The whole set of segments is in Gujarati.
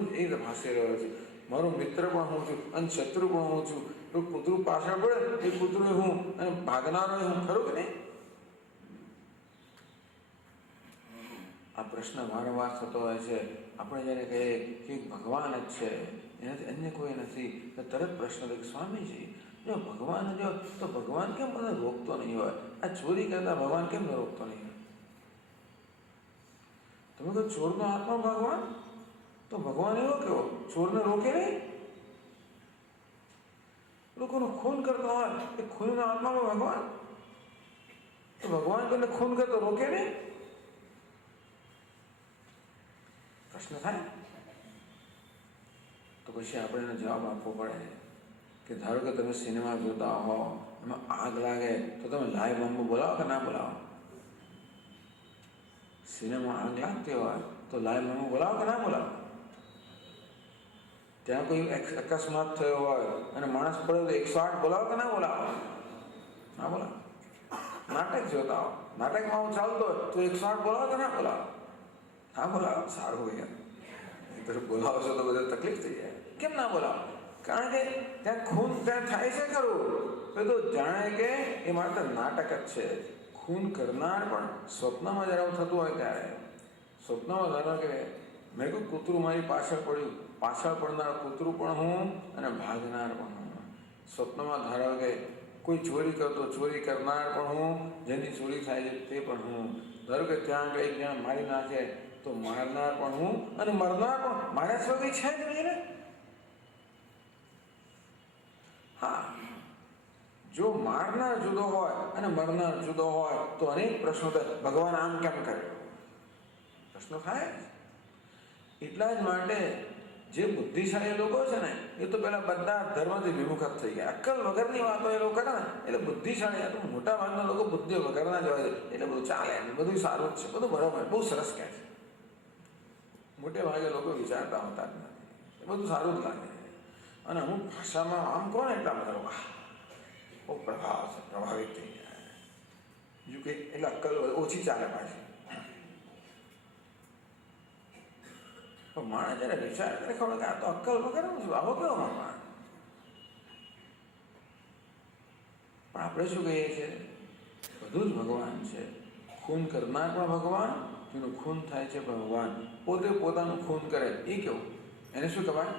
એ ભાસી રહ્યો છે. મારો મિત્ર પણ હું છું અને શત્રુ પણ હું છું. તો કૂતરું પાછળ પડે એ કૂતરું હું અને ભાગનારો હું, ખરું કે નહીં? આ પ્રશ્ન વારંવાર થતો હોય છે. આપણે જ્યારે કહીએ કે ભગવાન જ છે, એનાથી અન્ય કોઈ નથી, તો તરત પ્રશ્ન થાય, સ્વામીજી જો ભગવાન જો તો ભગવાન કેમ મને રોકતો નહીં હોય? આ ચોરી કરતા ભગવાન કેમ મને રોકતો નહીં હોય? તમે કહો ચોરનો આત્મા ભગવાન, તો ભગવાન એવો કેવો ચોરને રોકે નહીં? લોકોનું ખૂન કરતો હોય એ ખૂનના આત્મામાં ભગવાન, તો ભગવાન કોઈને ખૂન કરતો રોકે નહીં? પ્રશ્ન થાય. તો પછી આપણે એને જવાબ આપવો પડે કે ધારો કે તમે સિનેમા જોતા હો, એમાં આગ લાગે તો તમે લાઈવ બોમ્બ બોલાવો કે ના બોલાવો? સિનેમા આગ લાગતી હોય તો લાઈવ બોમ્બ બોલાવો કે ના બોલાવો? ત્યાં કોઈ અકસ્માત થયો હોય અને માણસ પડ્યો તો 108 બોલાવો કે ના બોલાવો? ના બોલાવો. નાટક જોતા હો, નાટકમાં હું ચાલતો હોય તો 108 બોલાવો કે ના બોલાવો? હા બોલાવો. સારું હોય યાર, બોલાવો છો તો બધા તકલીફ થઈ જાય. કેમ ના બોલાવો? કારણ કે ત્યાં ખૂન ત્યાં થાય છે ખરું, તો જાણે કે એ માત્ર નાટક જ છે. ખૂન કરનાર પણ સ્વપ્નમાં જ્યારે આવું થતું હોય ત્યારે, સ્વપ્નમાં ધારો કે મેં કહ્યું કૂતરું મારી પાછળ પડ્યું, પાછળ પડનાર કૂતરું પણ હું અને ભાગનાર પણ હું. સ્વપ્નમાં ધારો કે કોઈ ચોરી કરતો, ચોરી કરનાર પણ હું, જેની ચોરી થાય છે તે પણ હું. ધારો કે ત્યાં કંઈક જ્યાં મારી નાખે તો મારનાર પણ હું અને મરનાર પણ મારા સિવાય કંઈ છે જ નહીં ને. હા, જો મારનાર જુદો હોય અને મરનાર જુદો હોય તો અનેક પ્રશ્નો થાય. ભગવાન આમ કેમ કરે? પ્રશ્નો થાય. એટલા જ માટે જે બુદ્ધિશાળી લોકો છે ને એ તો પેલા બધા ધર્મથી વિમુખ થઈ ગયા. અક્કલ વગરની વાતો એ લોકો કરે ને એટલે બુદ્ધિશાળી. તો મોટા ભાગના લોકો બુદ્ધિ વગરના જ હોય છે એટલે બધું ચાલે, બધું સારું જ છે, બધું બરોબર, બહુ સરસ કહે છે. મોટે ભાગે લોકો વિચારતા હોતા જ નથી, એ બધું સારું જ લાગે. અને અમુક ભાષામાં આમ કહો ને એટલા બધા લોકો બહુ પ્રભાવ છે, પ્રભાવિત થઈ જાય. બીજું કે એટલે અક્કલ ઓછી ચાલે પાછી. તો માણસ જયારે વિચાર કરે ખબર કે આ તો અક્કલ વગરનું છે, આવો કેવો ભગવાન? પણ આપણે શું કહીએ છીએ? બધું જ ભગવાન છે. ખૂન કરનાર પણ ભગવાન, જેનું ખૂન થાય છે ભગવાન. પોતે પોતાનું ખૂન કરે એ કેવું? એને શું કહેવાય?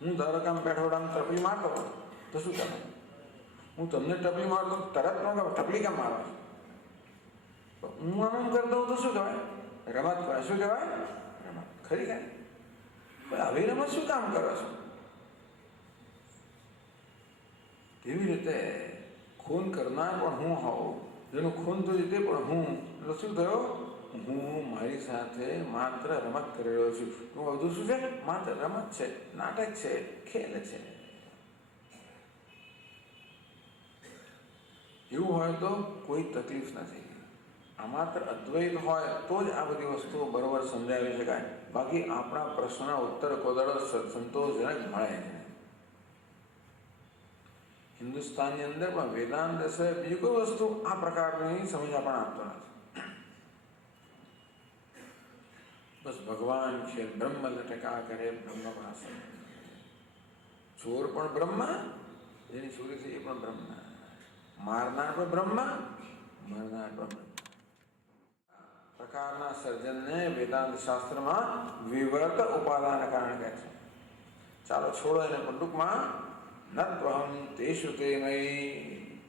હું ધારો કે આમ પેઠોડામાં ટપલી મારતો હતો તો શું કહેવાય? હું તમને ટપલી મારતો તરત ન કહેવાય ટપલી કેમ મારો? હું આમ કરતો હું તો શું કહેવાય? રમત કહેવાય. શું કહેવાય? રમત. ખરી કાંઈ આવી રમત શું કામ કરો છો? કેવી રીતે ખૂન કરનાર પણ હું હોઉં, જેનું ખૂન થયું તે પણ હું. એટલે શું થયો? હું મારી સાથે માત્ર રમત કરી રહ્યો છું. હું બધું શું છે? માત્ર રમત છે, નાટક છે, ખેલ છે. એવું હોય તો કોઈ તકલીફ નથી. આ માત્ર અદ્વૈત હોય તો જ આ બધી વસ્તુઓ બરોબર સમજાવી શકાય. બાકી આપણા પ્રશ્નના ઉત્તર કોદાળો સંતોષજનક મળે. હિન્દુસ્તાનની અંદર પણ વેદાંત છે, બીજી કોઈ વસ્તુ આ પ્રકારની સમજ પણ આપતો નથી. બસ ભગવાન છે, બ્રહ્મ લટકા કરે બ્રહ્મ પાસે. ચોર પણ બ્રહ્મ, જેની ચોરી છે એ પણ બ્રહ્મ. મારનાર પણ બ્રહ્મ, મરનાર પણ બ્રહ્મ. પ્રકારના સર્જનને વેદાંત શાસ્ત્રમાં વિવર્ત ઉપાદાન કારણ કહે છે. ચાલો છોડો એને, પણ ટૂંકમાં નત્વહમ તેષુ તે મયી,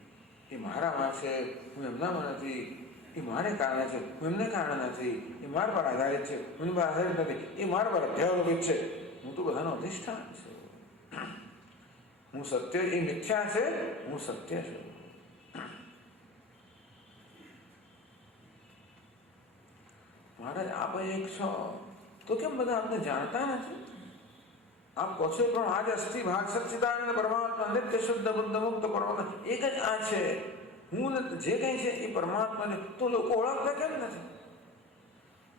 એ મારામાં છે, હું એમનામાં નથી. એ મારે કારણે છે, હું એમને કારણે નથી. એ મારા પર આધારિત છે, હું એના પર આધારિત નથી. એ મારા પર અધ્યારોપિત છે, હું તો બધાનો અધિષ્ઠાન છું. હું સત્ય, એ મિથ્યા છે, હું સત્ય છું. મહારાજ આપ એક છો તો કેમ બધા આપને જાણતા નથી? આપ કહો છો પણ આજ અસ્થિ ભાગ સચ્ચિદાનંદ પરમાત્મા નિત્ય શુદ્ધ બુદ્ધ મુક્ત પરમાત્મા એક જ આ છે. હું જે કંઈ છે એ પરમાત્માને તો લોકો ઓળખતા કેમ નથી?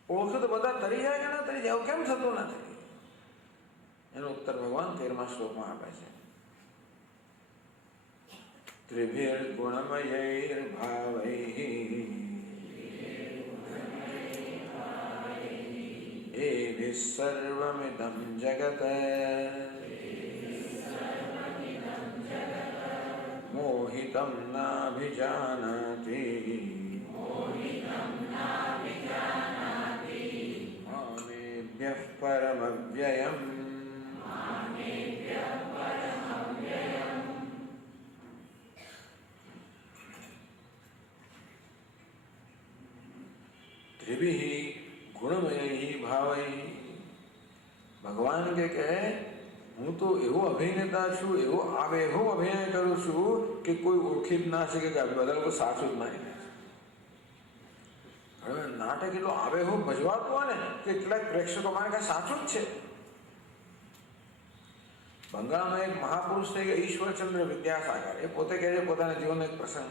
ઓળખે તો બધા તરી જાય કે ના તરી જાય, કેમ થતું નથી? એનો ઉત્તર ભગવાન 13મા શ્લોકમાં આપે છે. ત્રિભિર ગુણમયૈર ભાવૈ સર્વમિદં જગત મોહિતં નાભિજાનાતિ મામેભ્યઃ પરમવ્યયम् त्रिभिः गुणमयैः भावैः भगवान के હું તો એવો અભિનેતા છું, એવો આબેહૂબ અભિનય કરું છું કે કોઈ ઓળખી જ ના શકે કે બધા લોકો સાચું જ માની લે છે. હવે નાટક એટલું આબેહૂબ ભજવાતું હોય ને કે કેટલાક પ્રેક્ષકો માને કે સાચું જ છે. બંગાળમાં એક મહાપુરુષ થઈ ગયા ઈશ્વરચંદ્ર વિદ્યાસાગર, એ પોતે કહે છે પોતાના જીવનનો એક પ્રસંગ.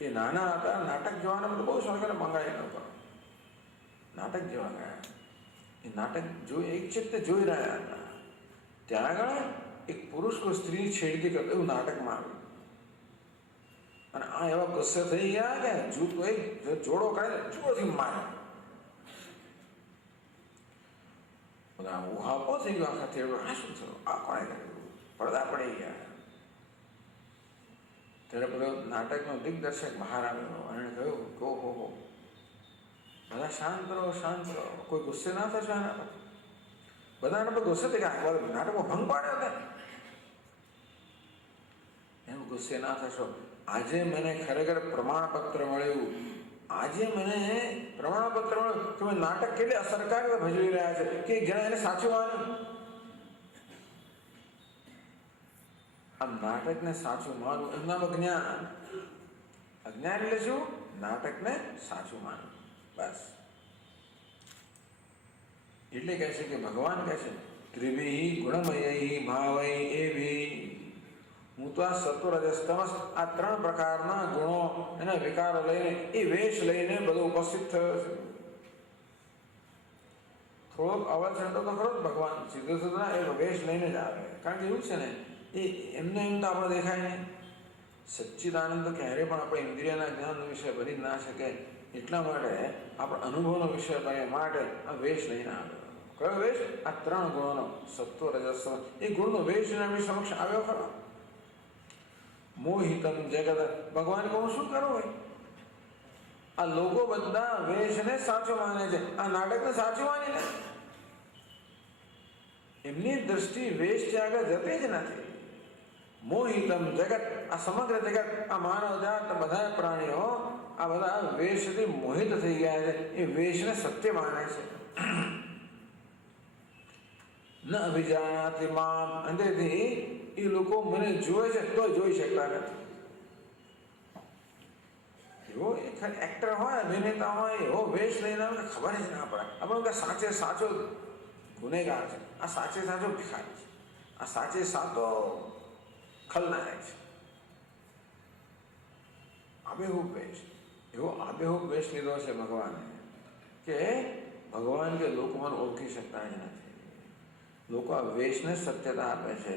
એ નાના હતા, નાટક જોવાનો બધું બહુ શોખ હતો. બંગાળી લોકો નાટક જોવા ગયા. એ નાટક એક ચિત્તે જોઈ રહ્યા હતા. ત્યાં આગળ એક પુરુષ કોઈ સ્ત્રી છેડતી કરતો એવું નાટકમાં આવ્યું. અને આ એવા ગુસ્સે થઈ ગયા કે જૂથ એક જોડો કરે જોરથી મારે. બધા ઉહાપો થઈ ગયો આખા થયેલો. આ શું થયું? આ કોણે કર્યું? પડદા પડી ગયા. ત્યારે બધો નાટકનો દિગ્દર્શક બહાર આવ્યો અને કહ્યું કે ઓહો, બધા શાંત રહો, શાંત રહો, કોઈ ગુસ્સે ના થશો એના પર. બધાને પર ગુસ્સે થઈ ગયા, નાટકમાં ભંગ પાડ્યો હતો એમ ગુસ્સે ના થશો. આજે મને ખરેખર પ્રમાણપત્ર મળ્યું, આજે મને પ્રમાણપત્ર મળ્યું કે નાટક કેટલી અસરકારી ભજવી રહ્યા છે કે જણા એને સાચું માન્યું. આ નાટકને સાચું માનવું એમનામ અજ્ઞાન. અજ્ઞાન એટલે શું? નાટકને સાચું માનવું, બસ. એટલે કહે છે કે ભગવાન કહે છે ત્રિભિઃ ગુણમયૈઃ ભાવૈઃ એભિઃ. હું તો આ સત્વ રજસ તમસ આ ત્રણ પ્રકારના ગુણો એના વિકારો લઈને એ વેશ લઈને બધો ઉપસ્થિત થયો છે. થોડોક અવાજ છંટો તો ખરો જ ભગવાન સીધો સીધો ના એ વેશ લઈને જ આવે. કારણ કે એવું છે ને, એ એમને એમ તો આપણે દેખાય નહીં. સચ્ચિદાનંદ તો ક્યારે પણ આપણે ઇન્દ્રિયના જ્ઞાનનો વિષય ભરી જ ના શકે. એટલા માટે આપણે અનુભવનો વિષય બન્યા માટે આ વેશ લઈને આવ્યો. કયો વેશ? આ ત્રણ ગુણોનો, સત્વ રજસ. એ ગુણનો વેશ આપણી સમક્ષ આવ્યો ખરો. મોહિતમ જગત. ભગવાન કહું શું કરું હોય? આ લોકો બધા વેશને સાચો માને છે, આ નાટકને સાચું માની લે. એમની દ્રષ્ટિ વેશ ત્યાં આગળ જતી જ નથી. મોહિતમ જગત. આ સમગ્ર જગત, આ માનવ જાત, બધા પ્રાણીઓ આ બધા વેશથી મોહિત થઈ ગયા છે. એ વેશને સત્ય માને છે. ન અભિજાનાતિ મામ. અંદરથી એ લોકો મને જુએ છે તો જોઈ શકતા નથી. એવો એક એક્ટર હોય, અભિનેતા હોય, એવો વેશ લઈને ખબર જ ના પડે આપણે કે સાચે સાચો ગુનેગાર છે, આ સાચે સાચો ભિખારી છે, આ સાચે સાચો ખલનાયક છે. આબેહૂબ વેશ, એવો આબેહૂબ વેશ લીધો છે ભગવાને કે ભગવાન કે લોકો મને ઓળખી શકતા જ નથી. લોકો આ વેશને સત્યતા આપે છે.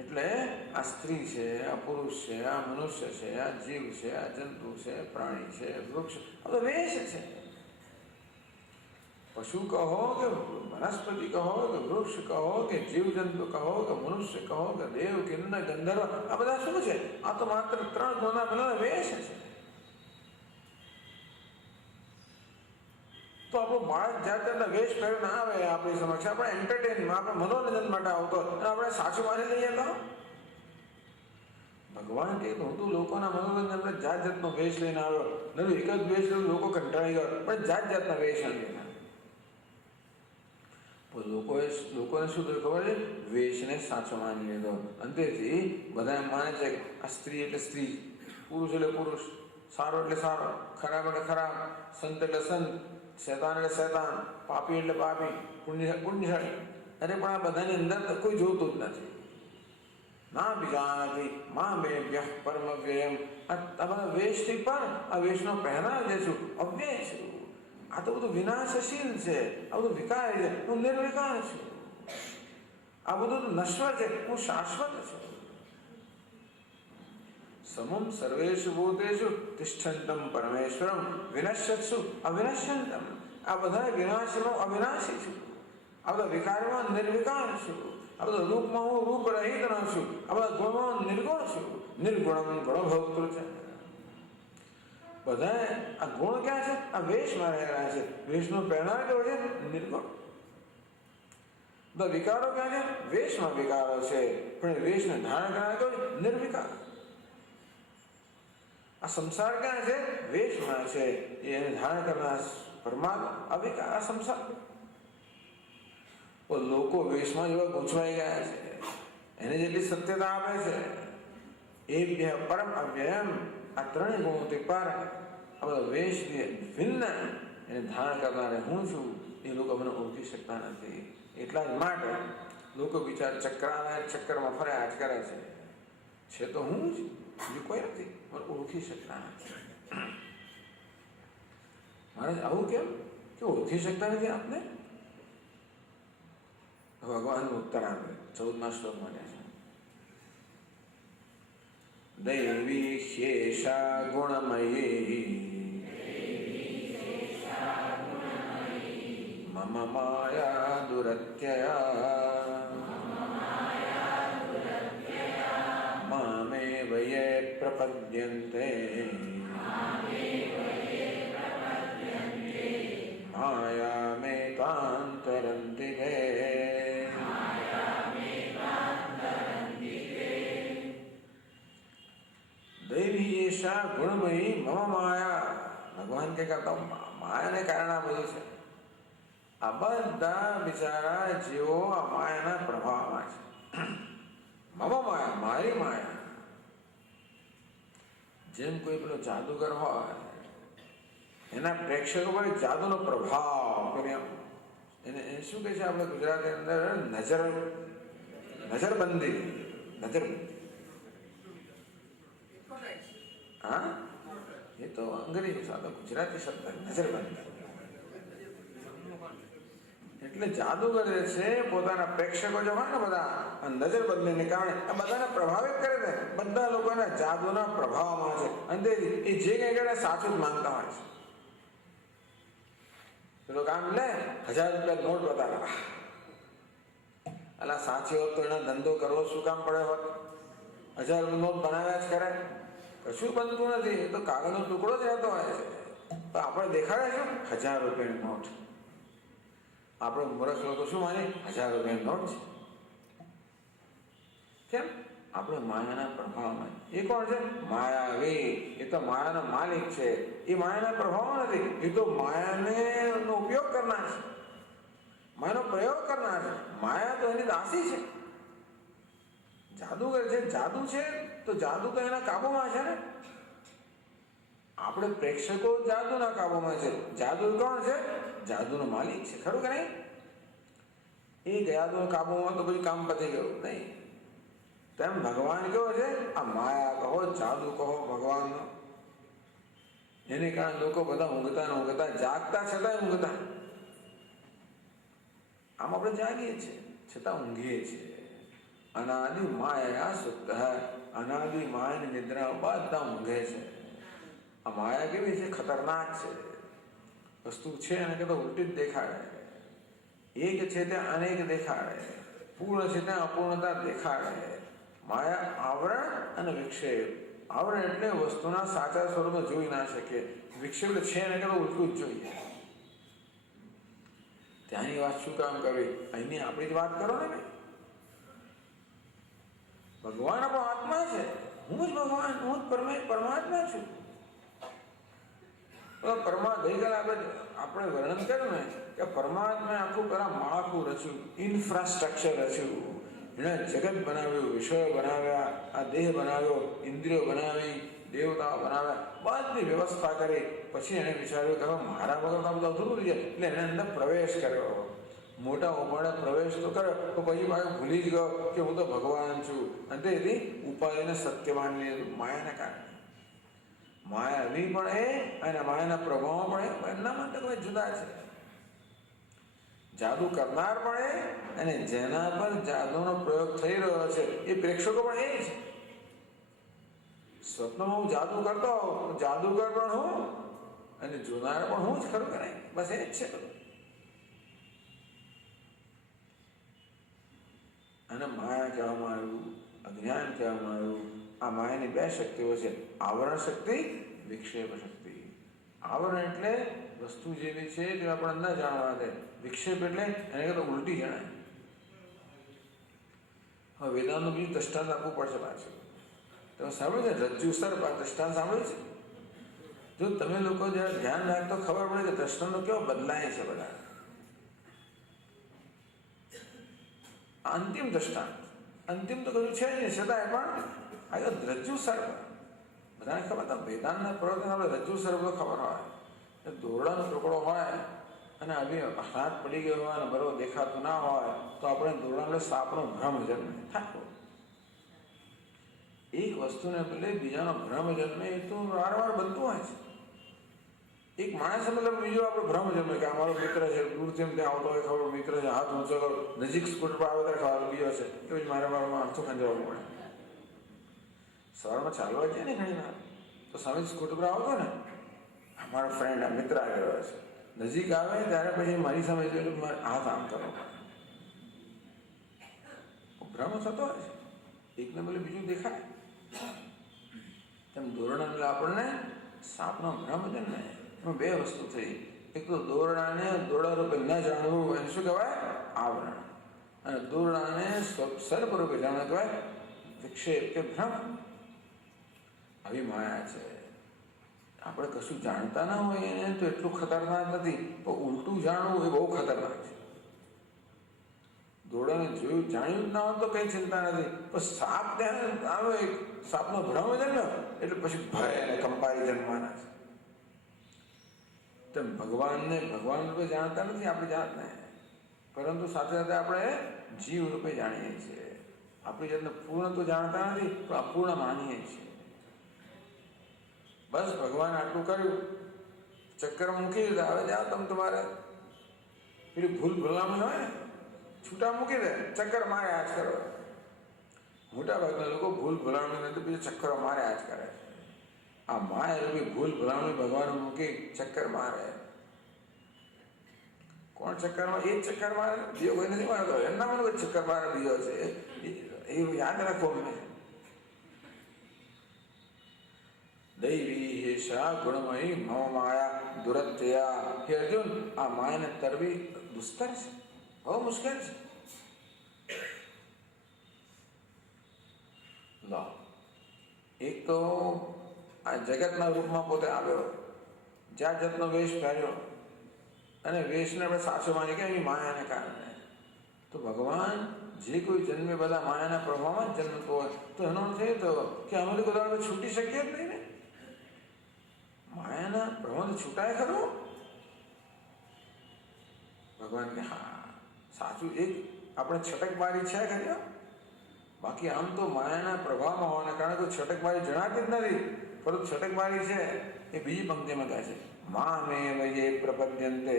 એટલે આ સ્ત્રી છે, આ પુરુષ છે, આ મનુષ્ય છે, આ જીવ છે, આ જંતુ છે, પ્રાણી છે, વૃક્ષ, આ તો વેશ છે. પશુ કહો કે વનસ્પતિ કહો કે વૃક્ષ કહો કે જીવ જંતુ કહો કે મનુષ્ય કહો કે દેવ કિન્નર ગંધર્વ, આ બધા શું છે? આ તો માત્ર ત્રણ ગુણના પેલા વેશ છે. તો આપણું બાળક જાત જાતના વેશ પહેરીને આવે આપણી સમક્ષ, આપણે એન્ટરટેનમાં, આપણે મનોરંજન માટે આવતો અને આપણે સાચું માની લઈએ તો ભગવાન કે હું તો લોકોના મનોરંજન માટે જાત જાતનો વેશ લઈને આવ્યો. નવું એક જ વેશ લઈને લોકો કંટાળી ગયો, પણ જાત જાતના વેશ લઈને લોકોને શું થયું ખબર છે? વેશને સાચો માની લીધો. અંતેથી બધા એમ માને છે કે આ સ્ત્રી એટલે સ્ત્રી, પુરુષ એટલે પુરુષ, સારો એટલે સારો, ખરાબ એટલે ખરાબ, સંત એટલે સંત, શૈતાન એટલે શૈતાન, પાપી એટલે પાપી, પુણ્યશાળી. અરે પણ આ બધાની અંદર કોઈ જોતું જ નથી. ના બીજાથી મા મેભ્યઃ પરમવ્યયમ. આ બધા વેશથી પણ આ વેશનો પહેરાવ જે છું અવ્યય છું. આ તો બધું વિનાશશીલ છે, આ બધું વિકાર છે, હું નિર્વિકાર છું. આ બધું નશ્વર છે, હું શાશ્વત છું. સમમ સર્વેષુ ભૂતેષુ તિષ્ઠન્તમ પરમેશ્વરમ વિનશ્યત્સુ અવિનશ્યંતમ. આ બધા વિનાશમાં અવિનાશી છું, આ બધા વિકારમાં નિર્વિકાર છું, આ બધા રૂપમાં હું રૂપ રહિત ન છું, આ બધા ગુણમાં નિર્ગુણ છું. નિર્ગુણમ ગુણભોક્તૃ છે. બધા આ ગુણ ક્યાં છે? આ વેશમાં રહેલા છે. વેશનો પહેરનાર કેવો છે? નિર્ગુણ. બધા વિકારો ક્યાં છે? વેશમાં વિકારો છે, પણ વેશને ધારણ કરનાર કેવો છે? નિર્વિકાર. આ સંસાર ક્યાં છે? વેશમાં છે. એને ધારણ કરનાર પરમાત્મા અવિકાર. આ સંસાર લોકો વેશમાં જેવા ગૂંચવાઈ ગયા છે, એને જેટલી સત્યતા આપે છે એ પરમ અવ્યયમ. આ ત્રણેય ગુણોથી પર આ બધા વેશથી ભિન્ન એને ધારણ કરનારે હું છું એ લોકો મને ઓળખી શકતા નથી. એટલા જ માટે લોકો બિચાર ચક્કરમાં ફર્યા જ કરે છે તો હું જ, બીજું કોઈ નથી. મને ઓળખી શકતા નથી. મારે આવું કેમ કે ઓળખી શકતા નથી આપને? ભગવાનનું ઉત્તર આપે 14મા શ્લોકમાં છે, દૈવી શેષા ગુણમયી મમ માયા દુરત્યયા મામેવ યે પ્રપદ્યન્તે માયામેતાંતરન્તિ તે. દૈવી એશા ગુણમયી મમ માયા. ભગવાન કે કરતા માયાને કારણે આ બધું છે. આ બધા બિચારા જીવો આ માયાના પ્રભાવમાં છે. મમ માયા, મારી માયા. જેમ કોઈ પેલો જાદુગર હોય, એના પ્રેક્ષકો પર જાદુનો પ્રભાવ કર્યો. એને શું કહે છે આપણે ગુજરાતી અંદર? નજરબંધી. હા, એ તો અંગ્રેજી સાદો ગુજરાતી શબ્દ નજરબંધી. એટલે જાદુગર જે છે પોતાના પ્રેક્ષકો જો હોય ને બધા નજરબંધીને કારણે આ બધાને પ્રભાવિત કરે ને. બધા લોકોના જાદુના પ્રભાવમાં છે અને એ જે કંઈ કરે સાચું જ માનતા હોય છે. પેલો કામ લે 1000 રૂપિયા નોટ બતાવ્યા, અલા સાચી હોત તો એનો ધંધો કરવો શું કામ પડે હોત? 1000 નોટ બનાવ્યા જ કરે, કશું બનતું નથી. એ તો કાગળનો ટુકડો જ રહેતો હોય છે. તો આપણે દેખાડે શું? 1000 રૂપિયાની નોટ. આપણે મૂર્ખ લોકો શું માની? 1000 રૂપિયાની નોટ છે. કેમ? આપણે માયાના પ્રભાવમાં. એ કોણ છે? માયાવી. એ તો માયાનો માલિક છે. એ માયાના પ્રભાવમાં નથી. એ તો માયાને ઉપયોગ કરનાર છે, માયાનો પ્રયોગ કરનાર છે. માયા તો એની દાસી છે. જાદુગર છે, જાદુ છે તો જાદુ તો એના કાબુમાં છે ને. આપણે પ્રેક્ષકો જાદુના કાબુમાં છે. જાદુ કોણ છે? જાદુનો માલિક છે. ખરું કે નહીં? એ જાદુના કાબુમાં તો પછી કામ પતી ગયું નહીં. તેમ ભગવાન કેવો છે? આ માયા કહો, જાદુ કહો ભગવાનનો. એને કારણે લોકો બધા ઊંઘતા જાગતા છતાં ઊંઘતા. આમ આપણે જાગીએ છીએ છતાં ઊંઘીએ છીએ. અનાદિ માયા સુપ્ત. અનાદિ માયાની નિદ્રા બધા ઊંઘે છે. આ માયા કેવી છે? ખતરનાક છે. વસ્તુ છે એને કે તો ઉલટી જ દેખાડે. એક છે ત્યાં અનેક દેખાડે. પૂર્ણ છે ત્યાં અપૂર્ણતા દેખાડે. માયા આવરણ અને વિક્ષેપ. આવરણ એટલે વસ્તુના સાચા સ્વરૂપમાં જોઈ ના શકે. વિક્ષેપ છે એને કે ઉલટું જ જોઈએ. ત્યાંની વાત શું કામ કરવી? અહીંની આપણી જ વાત કરો ને. ભગવાન આપણો આત્મા છે. હું જ ભગવાન, હું જ પરમાત્મા છું. ગઈકાલે આપણે વર્ણન કર્યું ને કે પરમાત્માએ આખું પેલા માળખું રચ્યું, ઇન્ફ્રાસ્ટ્રક્ચર રચ્યું. એણે જગત બનાવ્યું, વિષયો બનાવ્યા, આ દેહ બનાવ્યો, ઇન્દ્રિયો બનાવી, દેવતાઓ બનાવ્યા, બધી વ્યવસ્થા કરી. પછી એણે વિચાર્યું કે મારા વગર આ બધું અધૂરું રહી જાય. એટલે એને અંદર પ્રવેશ કર્યો. મોટા ઉપાડે પ્રવેશ તો કર્યો, તો પછી પાછો ભૂલી જ ગયો કે હું તો ભગવાન છું. અને તેથી ઉપાડીને સત્ય માની લીધું. માયાના કારણે. માયાવી પણ એ અને માયાના પ્રભાવ પણ એમના માટે કોઈ જુદા છે. જાદુ કરનાર પણ એ અને જેના પર જાદુનો પ્રયોગ થઈ રહ્યો છે એ પ્રેક્ષકો પણ એ છે. સ્વપ્નમાં હું જાદુ કરતો હોઉં, જાદુગર પણ હું અને જોનાર પણ હું જ ખરું કે નહીં? બસ એ જ છે બધું. અને માયા કહેવામાં આવ્યું, અજ્ઞાન કહેવામાં આવ્યું. આ માયાની બે શક્તિઓ છે, આવરણ શક્તિ, વિક્ષેપ શક્તિ. આવરણ એટલે વસ્તુ જેવી છે તે આપણે ન જાણવા દે. વિક્ષેપ એટલે એને કરતા ઉલટી જણાય. હવે વેદાંતનું બીજું દ્રષ્ટાંત આપવું પડશે પાછું. તમે સાંભળ્યું છે રજ્જુ સર્પ? આ દ્રષ્ટાંત સાંભળ્યું છે? જો તમે લોકો જયારે ધ્યાન રાખતો ખબર પડે કે દ્રષ્ટાંતો કેવો બદલાય છે બધા. અંતિમ દ્રષ્ટાંત, અંતિમ તો કશું છે નહીં, છતાંય પણ આ રજ્જુ સર્પ બધાને ખબર. હતા વેદાંતના પ્રવચન આપણે રજ્જુ સર્પ તો ખબર હોય. દોરડાનો ટુકડો હોય અને આવી હાથ પડી ગયો હોય અને બરોબર દેખાતું ના હોય તો આપણે દોરડા સાપનો ભ્રમ જન્મે થાય. એક વસ્તુને બદલે બીજાનો ભ્રમ જન્મે એ તો વારંવાર બનતું હોય છે. એક માણસ મતલબ બીજો આપણો ભ્રમ જન્મે કે અમારો મિત્ર છે, દૂરથી એમ ત્યાં આવતો હોય ખબર મિત્ર છે, હાથ ઊંચો કરો, નજીક સ્કૂટર પર આવે ત્યારે ખબર બીજો છે, એવું જ મારે મારામાં આંખો ખંજવાળવું પડે. સવારમાં ચાલવા જાય ને ઘણી વાર તો સામે સ્કૂટર પર આવતો ને અમારો ફ્રેન્ડ આ મિત્ર આવી રહ્યો છે, નજીક આવે ત્યારે પછી મારી સામે જોયું મારે હાથ આમ કરવો પડે. ભ્રમ થતો હોય છે, એકને બોલે બીજું દેખાય. તેમ દોરડા આપણને સાપનો ભ્રમ છે ને એમાં બે વસ્તુ થઈ. એક તો દોરડાને દોરડા રૂપે ન જાણવું એને શું કહેવાય? આવરણ. અને દોરડાને સર્પ રૂપે જાણવું કહેવાય વિક્ષેપ કે ભ્રમ. આવી માયા છે. આપણે કશું જાણતા ના હોય એને તો એટલું ખતરનાક નથી, પણ ઉલટું જાણવું એ બહુ ખતરનાક છે. દોરડાને જોયું જાણ્યું જ ના હોય તો કઈ ચિંતા નથી, પણ સાપ ત્યાં આવે, સાપનો ભ્રમ છે ને એટલે પછી ભય અને કંપાઈ જન્મવાના છે. તેમ ભગવાનને ભગવાન રૂપે જાણતા નથી આપણી જાતને, પરંતુ સાથે સાથે આપણે જીવ રૂપે જાણીએ છીએ. આપણી જાતને પૂર્ણ તો જાણતા નથી પણ અપૂર્ણ માનીએ છીએ. બસ ભગવાન આટલું કર્યું, ચક્કર મૂકી દીધા, હવે જાઓ તમે તમારે પેલી ભૂલ ભૂલામણી હોય ને છૂટા મૂકી દે, ચક્કર મારે આજ કરો. મોટા ભાગના લોકો ભૂલ ભૂલામણી નથી બીજા ચક્કરો મારે આજ કરે. આ માય રૂપી ભૂલ ભૂલામણી ભગવાન મૂકી ચક્કર મારે. કોણ ચક્કર મારે? એ ચક્કર મારે, બીજો કોઈ નથી મારતો. એમના મને કોઈ ચક્કર મારે બીજો છે એ યાદ રાખો. અમે દૈવી હેશા ગુણમયી મમ માયા દુરત્યા. હે અર્જુન, આ માયાને તરવી દુસ્તર છે, બહુ મુશ્કેલ છે. લો, એક તો આ જગતના રૂપમાં પોતે આવ્યો, જાત જાતનો વેશ પહેર્યો અને વેશને આપણે સાચો માની કે એ માયાને કારણે. તો ભગવાન જે કોઈ જન્મે બધા માયાના પ્રભાવમાં જ જન્મતો હોય તો એનો અર્થ એ તો કે અમે તો બધા છૂટી શકીએ જ નહીં ને. માયાના પ્રભાવથી છૂટાય ખરું? ભગવાન કે હા સાચું. એક આપણે છટકબારી છે ખરી, બાકી આમ તો માયાના પ્રભાવમાં હોવાના કારણે કોઈ છટકબારી જણાતી જ નથી, પરંતુ છટકબારી છે એ બીજી પંક્તિમાં કહે છે મામેવ યે પ્રપદ્યન્તે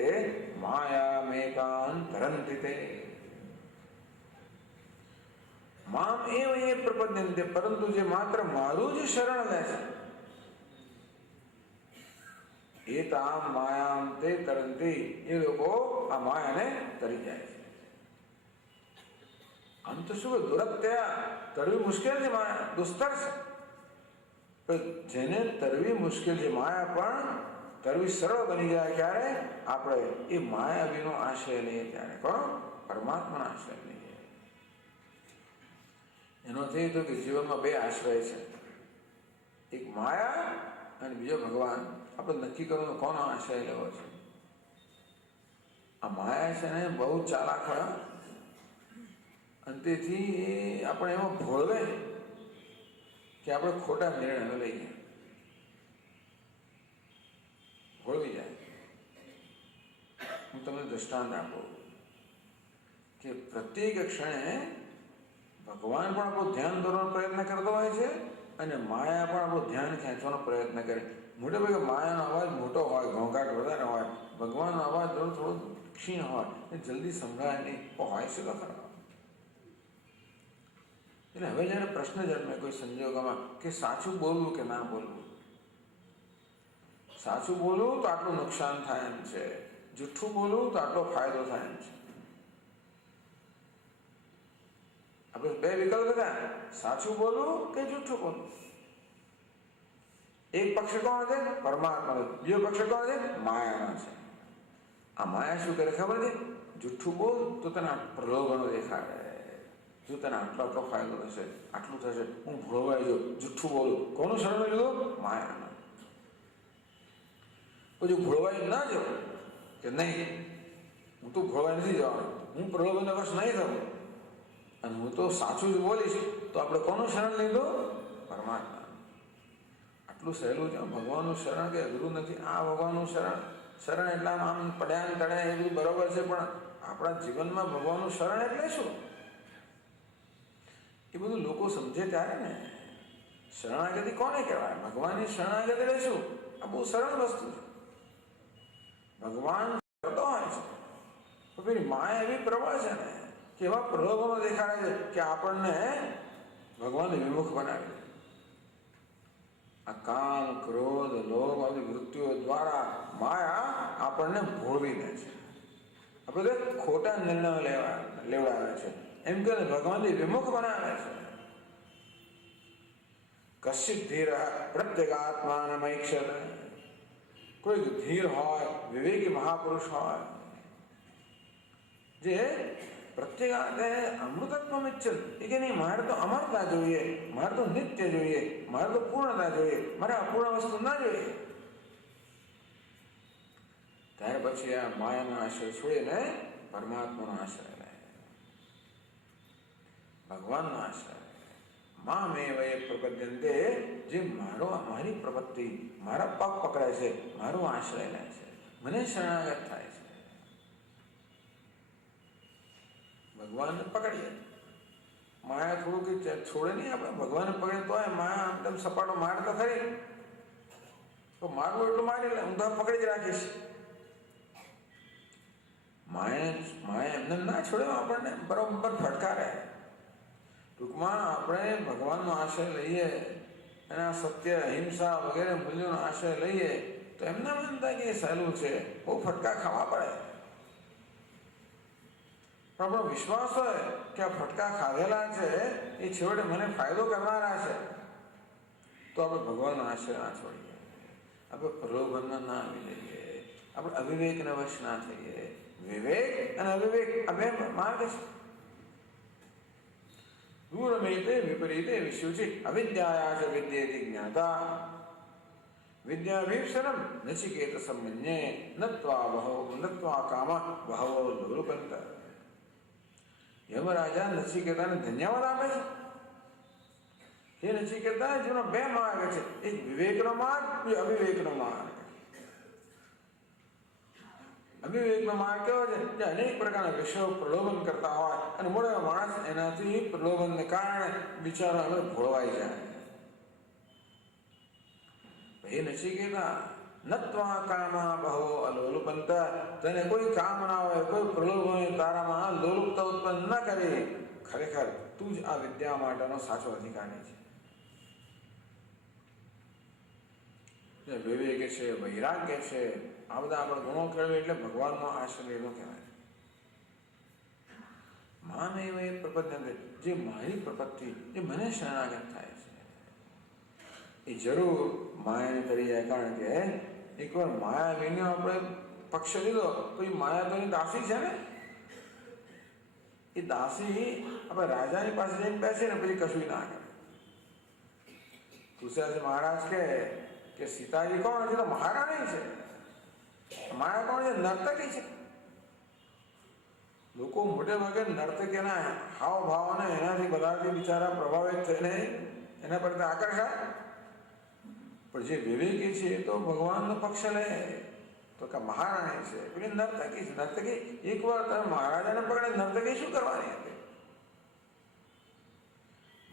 માયામેકાં તરન્તિ તે. મામ એવ યે પ્રપદ્યન્તે, પરંતુ જે માત્ર મારું જ શરણ લે છે એ તામ માયામ તે તરંતી, એ લોકો આ માયાને તરી જાય છે. આમ તો શું દુરત્યા, તરવી મુશ્કેલ છે માયા, દુસ્તર છે. પણ જેને તરવી મુશ્કેલ છે માયા પણ તરવી સરળ બની જાય ક્યારે? આપણે એ માયાવીનો આશ્રય લઈએ ત્યારે. પણ પરમાત્માનો આશ્રય લઈએ. એનો થઈ તો કે જીવનમાં બે આશ્રય છે, એક માયા અને બીજો ભગવાન. આપણે નક્કી કરવાનું કોનો આશ્રય લેવો છે. આ માયા છે ને બહુ ચાલાક હોય અને તેથી આપણે એમાં ભોળવે કે આપણે ખોટા નિર્ણયો લઈએ, ભોળવી જાય. હું તમને દ્રષ્ટાંત આપું કે પ્રત્યેક ક્ષણે ભગવાન પણ આપણું ધ્યાન દોરવાનો પ્રયત્ન કરતો હોય છે અને માયા પણ આપણું ધ્યાન ખેંચવાનો પ્રયત્ન કરે. મોટે ભાગે માયાનો અવાજ મોટો હોય, ઘોંઘાટ વધારે હોય, ભગવાનનો અવાજ થોડો ક્ષીણ હોય, જલ્દી સંભળાય નહીં હોય છે તો ખરા. એટલે હવે જયારે પ્રશ્ન જન્મે કોઈ સંજોગોમાં કે સાચું બોલવું કે ના બોલવું. સાચું બોલું તો આટલું નુકસાન થાય એમ છે, જુઠ્ઠું બોલું તો આટલો ફાયદો થાય એમ છે. આપણે બે વિકલ્પ હતા, સાચું બોલવું કે જુઠ્ઠું બોલવું. એક પક્ષ કોણ છે? પરમાત્મા. બીજો પક્ષ કોણ છે? માયાનો છે. આ માયા શું કરે ખબર છે? જુઠ્ઠું બોલ તો તને પ્રલોભનો દેખાડે. જો તને આટલો ફાયદો થશે, આટલું થશે, હું ભોળવાઈ જાઉં, જુઠ્ઠું બોલું. કોનું શરણ લીધું? માયાનું. પછી ભોળવાઈ ના જાઉં કે નહીં, હું તો ભોળવાઈ નથી જવાનું, હું પ્રલોભનનો વશ નહીં થવું અને હું તો સાચું જ બોલીશ, તો આપણે કોનું શરણ લીધું? પરમાત્મા. આટલું સહેલું છે. ભગવાનનું શરણ કે અઘરું નથી. આ ભગવાનનું શરણ એટલે આમ પડ્યા ને તળ્યા એ બધું બરોબર છે, પણ આપણા જીવનમાં ભગવાનનું શરણ એટલે શું? એ બધું લોકો સમજે ત્યારે ને. શરણાગતિ કોને કહેવાય? ભગવાનની શરણાગતિ એટલે શું? આ બહુ સરળ વસ્તુ છે. ભગવાન કરતો હોય છે, તો પેલી માયા એવી પ્રબળ છે ને કે એવા પ્રલોભનો દેખાડે છે કે આપણને ભગવાનને વિમુખ બનાવે છે. આ કામ, ક્રોધ, લોભ આવી વૃત્તિઓ દ્વારા માયા આપણને ભોળવી દે છે. આપણે ખોટા નિર્ણયો લેવડાવે છે. એમ કે ભગવાનથી વિમુખ બનાવે છે. કશ્ચિત ધીર પ્રત્યેગાત્માનમૈક્ષત. કોઈ ધીર હોય, વિવેકી મહાપુરુષ હોય, જે પ્રત્યેગાત્મે અમૃતત્વમ ઇચ્છત. એ કે નહીં, મારે તો અમરતા જોઈએ, મારે તો નિત્ય જોઈએ, મારે તો પૂર્ણતા જોઈએ, મારે અપૂર્ણ વસ્તુ ના જોઈએ. ત્યાર પછી આ માયાનો આશ્રય છોડીને પરમાત્માનો આશ્રય લે, ભગવાનનો આશ્રય. મામેવ પ્રપદ્યન્તે. જે મારી પ્રપત્તિ, મારા પગ પકડાય છે, મારો આશ્રય લે છે, મને શરણાગત થાય છે. ભગવાનને પકડીએ, માયા થોડું કે છોડે નહીં. આપણે ભગવાનને પકડે તો માયા આમ સપાટો મારે તો ખરી, તો મારવું એટલું મારી લે, હું તો પકડી જ રાખીશ. માયા એમને ના છોડે, આપણને બરોબર ફટકારે. ટૂંકમાં આપણે ભગવાનનો આશ્રય લઈએ, એના સત્ય, અહિંસા વગેરે મૂલ્યોનો આશ્રય લઈએ તો એમના મન થાય કે એ સહેલું છે, બહુ ફટકા ખાવા પડે. પણ આપણો વિશ્વાસ હોય કે આ ફટકા ખાધેલા છે એ છેવટે મને ફાયદો કરનારા છે, તો આપણે ભગવાનનો આશ્રય ના છોડીએ. આપણે પ્રલોભનમાં ના આવી જઈએ, આપણે અવિવેકને વશ ના થઈએ. વિવેક અને અવિવેક આ બે માર્ગ છે. દૂરમેતે વિપરીતે વિશુચિ અવિદ્યાયા ચ વિદ્યેતિ જ્ઞાતા વિદ્યાભીષણમ નચિકેત સમન્યે નત્વા કામ બહવો લોલુપંત. યમરાજા નચિકેતાને ધન્યવાદ આપે છે. એ નચિકેતા જેનો બે માર્ગ છે, એક વિવેકનો માર્ગ, બીજો અવિવેકનો માર્ગ. અવિવેકનો માર્ગ કેવો છે? જે અનેક પ્રકારના વિષયો પ્રલોભન કરતા હોય અને મોડો માણસ એનાથી પ્રલોભનને કારણે બિચારો હવે ભોળવાઈ જાય. એ નચિકેતા નત્વા કામા બહવો અલોલુપંત. તને કોઈ કામના હોય, કોઈ પ્રલોભન હોય, તારામાં લોલુપતા ઉત્પન્ન ન કરે. ખરેખર તું જ આ વિદ્યા માટેનો સાચો અધિકારી છે. વિવેક છે, વૈરાગ્ય છે, આ બધા આપણે ગુણો કેળવે એટલે ભગવાનનો આશ્રય એનો કહેવાય. મામેવ પ્રપદ્યન્તે. જે મારી પ્રપત્તિ, જે મને શરણાગત થાય છે, એ જરૂર માયાને કરી જાય. કારણ કે એકવાર માયા વિનો આપણે પક્ષ લીધો તો એ માયા તો દાસી છે ને. એ દાસી આપણે રાજાની પાસે જઈને બેસે ને પછી કશું ના કરે. તુલસીદાસ મહારાજ કે સીતાજી કોણ છે? તો મહારાણી છે. માયા કોણ છે? નર્તકી છે. લોકો મોટે ભાગે નર્તકીના હાવ ભાવને એનાથી બધાથી બિચારા પ્રભાવિત થઈને એના પર આકર્ષાય. પણ જે વિવેકી છે એ તો ભગવાનનો પક્ષ લે. તો કે મહારાણી છે, પેલી નર્તકી છે. નર્તકી એકવાર તમે મહારાજાને પકડે, નર્તકી શું કરવાની હતી?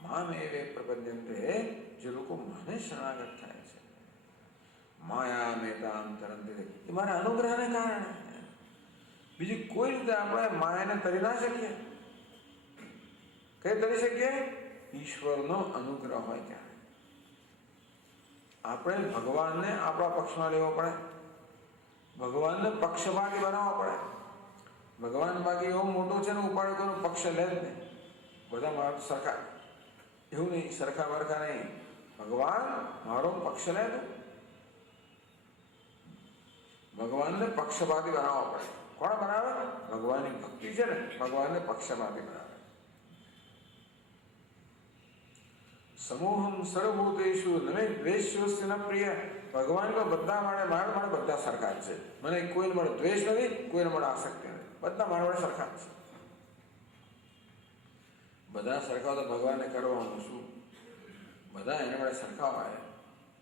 મામેવ પ્રપદ્યન્તે. જે લોકો મને શરણાગત થાય છે, માયા મેતામ તરંતે. એ મારા અનુગ્રહને કારણે. બીજી કોઈ રીતે આપણે માયાને તરી ના શકીએ. કઈ તરી શકીએ? ઈશ્વરનો અનુગ્રહ હોય ત્યારે. આપણે ભગવાનને આપણા પક્ષમાં લેવો પડે, ભગવાનને પક્ષપાતી બનાવવા પડે. ભગવાન બાકી એવો મોટો છે ને ઉપાડે કોઈનો પક્ષ લે જ નહીં, બધા મારા સરખા, એવું નહીં, સરખા બરખા નહીં. ભગવાન મારો પક્ષ લે તો ભગવાનને પક્ષપાતી બનાવવા પડે. કોણ બનાવે? ભગવાનની ભક્તિ છે ને ભગવાનને પક્ષપાતી બનાવે. સમૂહમ સર્વભૂતેષુ નમે દ્વેષ્યોસ્તિ ન પ્રિય. ભગવાન તો બધા મારે બધા સરખા જ છે. મને કોઈને મળે દ્વેષ નથી, કોઈને મળે આસક્તિ નથી, બધા મારા સરખા જ છે. બધા સરખા તો ભગવાનને કરવાનું શું? બધા એને મળે સરખા હોય.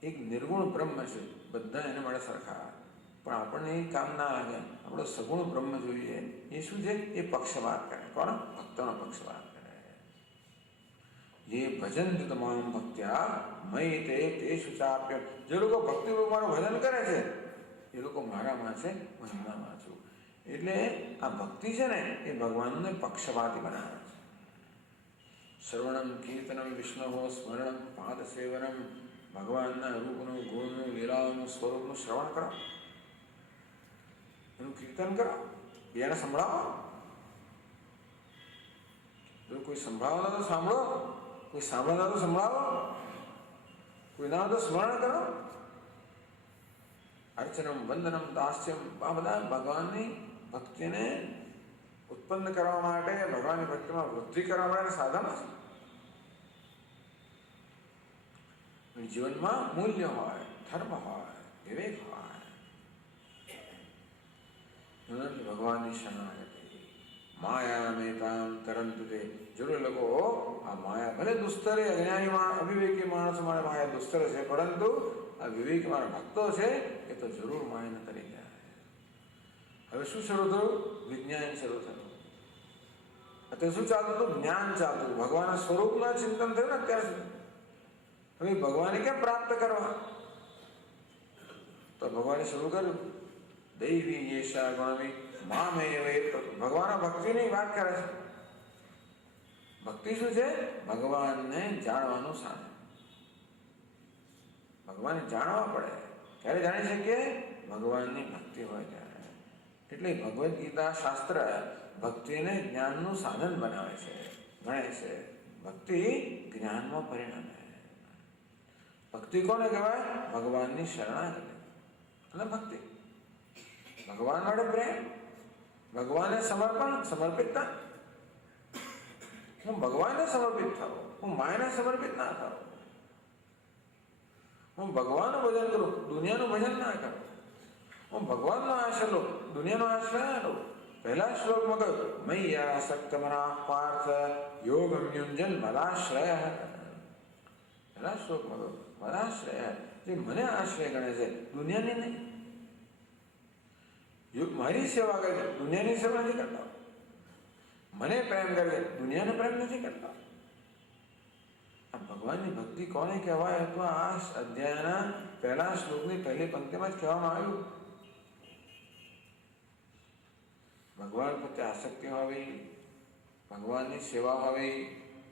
એક નિર્ગુણ બ્રહ્મ છે, બધા એને મળે સરખા. પણ આપણને એ કામ ના લાગે. આપણો સગુણ બ્રહ્મ જોઈએ. એ શું છે? એ પક્ષપાત કરે. કોણ? ભક્તોનો પક્ષપાત કરે. ये भजन्ति तमाम भक्त्या मयि तेषु चाप्य. જે લોકો ભક્તિપૂર્વક મારું ભજન કરે છે એ લોકો મારામાં છે, હું એમનામાં છું. એટલે આ ભક્તિ છે ને એ ભગવાનને પક્ષપાતી બનાવે છે. શ્રવણમ કીર્તનમ વિષ્ણુ સ્મરણમ પાદ સેવનમ. ભગવાનના રૂપનું, ગુણનું, લીલાઓનું, સ્વરૂપનું શ્રવણ કરો, એનું કીર્તન કરો, એને સંભળાવો. જો કોઈ સંભળાવવા તો સાંભળો, કોઈ સાંભળનાર તો સંભળાવો, કોઈ ના તો સ્મરણ કરો. અર્ચનમ વંદનમ દાસ્યમ, આ બધા ભગવાનની ભક્તિને ઉત્પન્ન કરવા માટે, ભગવાનની ભક્તિમાં વૃદ્ધિ કરવા માટે સાધનો છે. જીવનમાં મૂલ્ય હોય, ધર્મ હોય, વિવેક હોય. ભગવાનની શરણાગતિ. માયા મેતામ તરંતુ તે. જરૂર લોકો આ માયા ભલે દુસ્તરે, અજ્ઞાની અવિવેકી માણસો માટે માયા દુસ્તર છે, પરંતુ આ વિવેકી મારા ભક્તો છે એ તો જરૂર માયાને તરી જાય. હવે શું શરૂ થયું? વિજ્ઞાન શરૂ થયું. અત્યારે શું ચાલતું હતું? જ્ઞાન ચાલતું. ભગવાનના સ્વરૂપના ચિંતન થયું ને અત્યાર સુધી. હવે ભગવાને કેમ પ્રાપ્ત કરવા? તો ભગવાને શરૂ કર્યું દૈવી યેષા ગુણામી મામેવ. ભગવાન ભક્તિની વાત કરે છે. ભક્તિ શું છે? ભગવાનને જાણવાનું સાધન. ભગવાનને જાણવા પડે. ક્યારે જાણી શકીએ? ભગવાનની ભક્તિ હોય ત્યારે. એટલે ભગવદ્ ગીતા શાસ્ત્ર ભક્તિને જ્ઞાનનું સાધન બનાવે છે, ગણે છે. ભક્તિ જ્ઞાનમાં પરિણમે. ભક્તિ કોને કહેવાય? ભગવાનની શરણાગતિ અને ભક્તિ. ભગવાન માટે પ્રેમ, ભગવાનને સમર્પણ, સમર્પિતતા. હું ભગવાનને સમર્પિત થાઉં, હું માયાને સમર્પિત ના થાઉં. હું ભગવાનનું ભજન કરું, દુનિયાનું ભજન ના કરું. હું ભગવાનનો આશ્રય લઉં, દુનિયાનો આશ્રય ના લઉં. પહેલા શ્લોકમાં કહ્યું મૈયા સક્તમના પાર્થ યોગમ યુંજન મદાશ્રય. પહેલા શ્લોકમાં કહ્યું મદાશ્રય, જે મને આશ્રય ગણે છે, દુનિયાની નહીં. મારી સેવા કરે છે, દુનિયાની સેવા નથી કરતા. મને પ્રેમ કરે છે, દુનિયાનો પ્રેમ નથી કરતા. આ ભગવાનની ભક્તિ કોને કહેવાય? તો આ અધ્યાયના પહેલા શ્લોકની પહેલી પંક્તિમાં જ કહેવામાં આવ્યું. ભગવાન પ્રત્યે આસક્તિ હોવી, ભગવાનની સેવા હોવી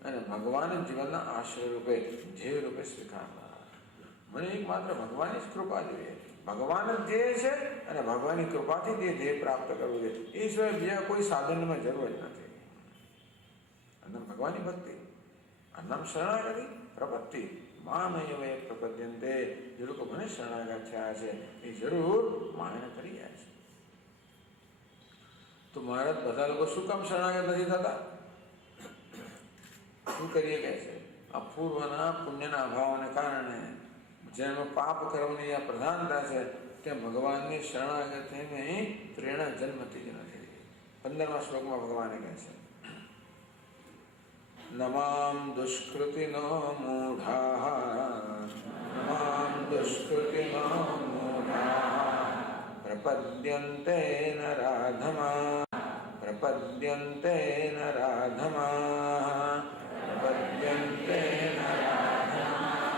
અને ભગવાન જીવનના આશ્રય રૂપે, ધ્યેય રૂપે સ્વીકારવા. મને એકમાત્ર ભગવાનની જ કૃપા જોઈએ. ભગવાન જ ધ્યેય છે અને ભગવાનની કૃપાથી તે ધ્યેય પ્રાપ્ત કરવું છે. એ સિવાય બીજા કોઈ સાધનમાં જરૂર જ નથી. અને ભગવાનની ભક્તિ, આ નામ શરણાગતિ પ્રપત્તિ. મામેવ પ્રપદ્યન્તે. જે લોકો મને શરણાગત થયા છે એ જરૂર માને કરી જાય છે. તો મહારાજ બધા લોકો શું કામ શરણાગત નથી થતા? શું કરીએ કહે છે? આ પૂર્વના પુણ્યના અભાવને કારણે, જેમાં પાપ કર્મની આ પ્રધાનતા છે, ત્યાં ભગવાનની શરણાગતિની પ્રેરણા જન્મતી જ નથી. 15મા શ્લોકમાં ભગવાને કહે છે નમામ દુષ્કૃતિનો મૂઢાઃ, નમામ દુષ્કૃતિનો મૂઢાઃ પ્રપદ્યન્તે નરાધમા, પ્રપદ્યન્તે નરાધમા, પ્રપદ્યન્તે નરાધમા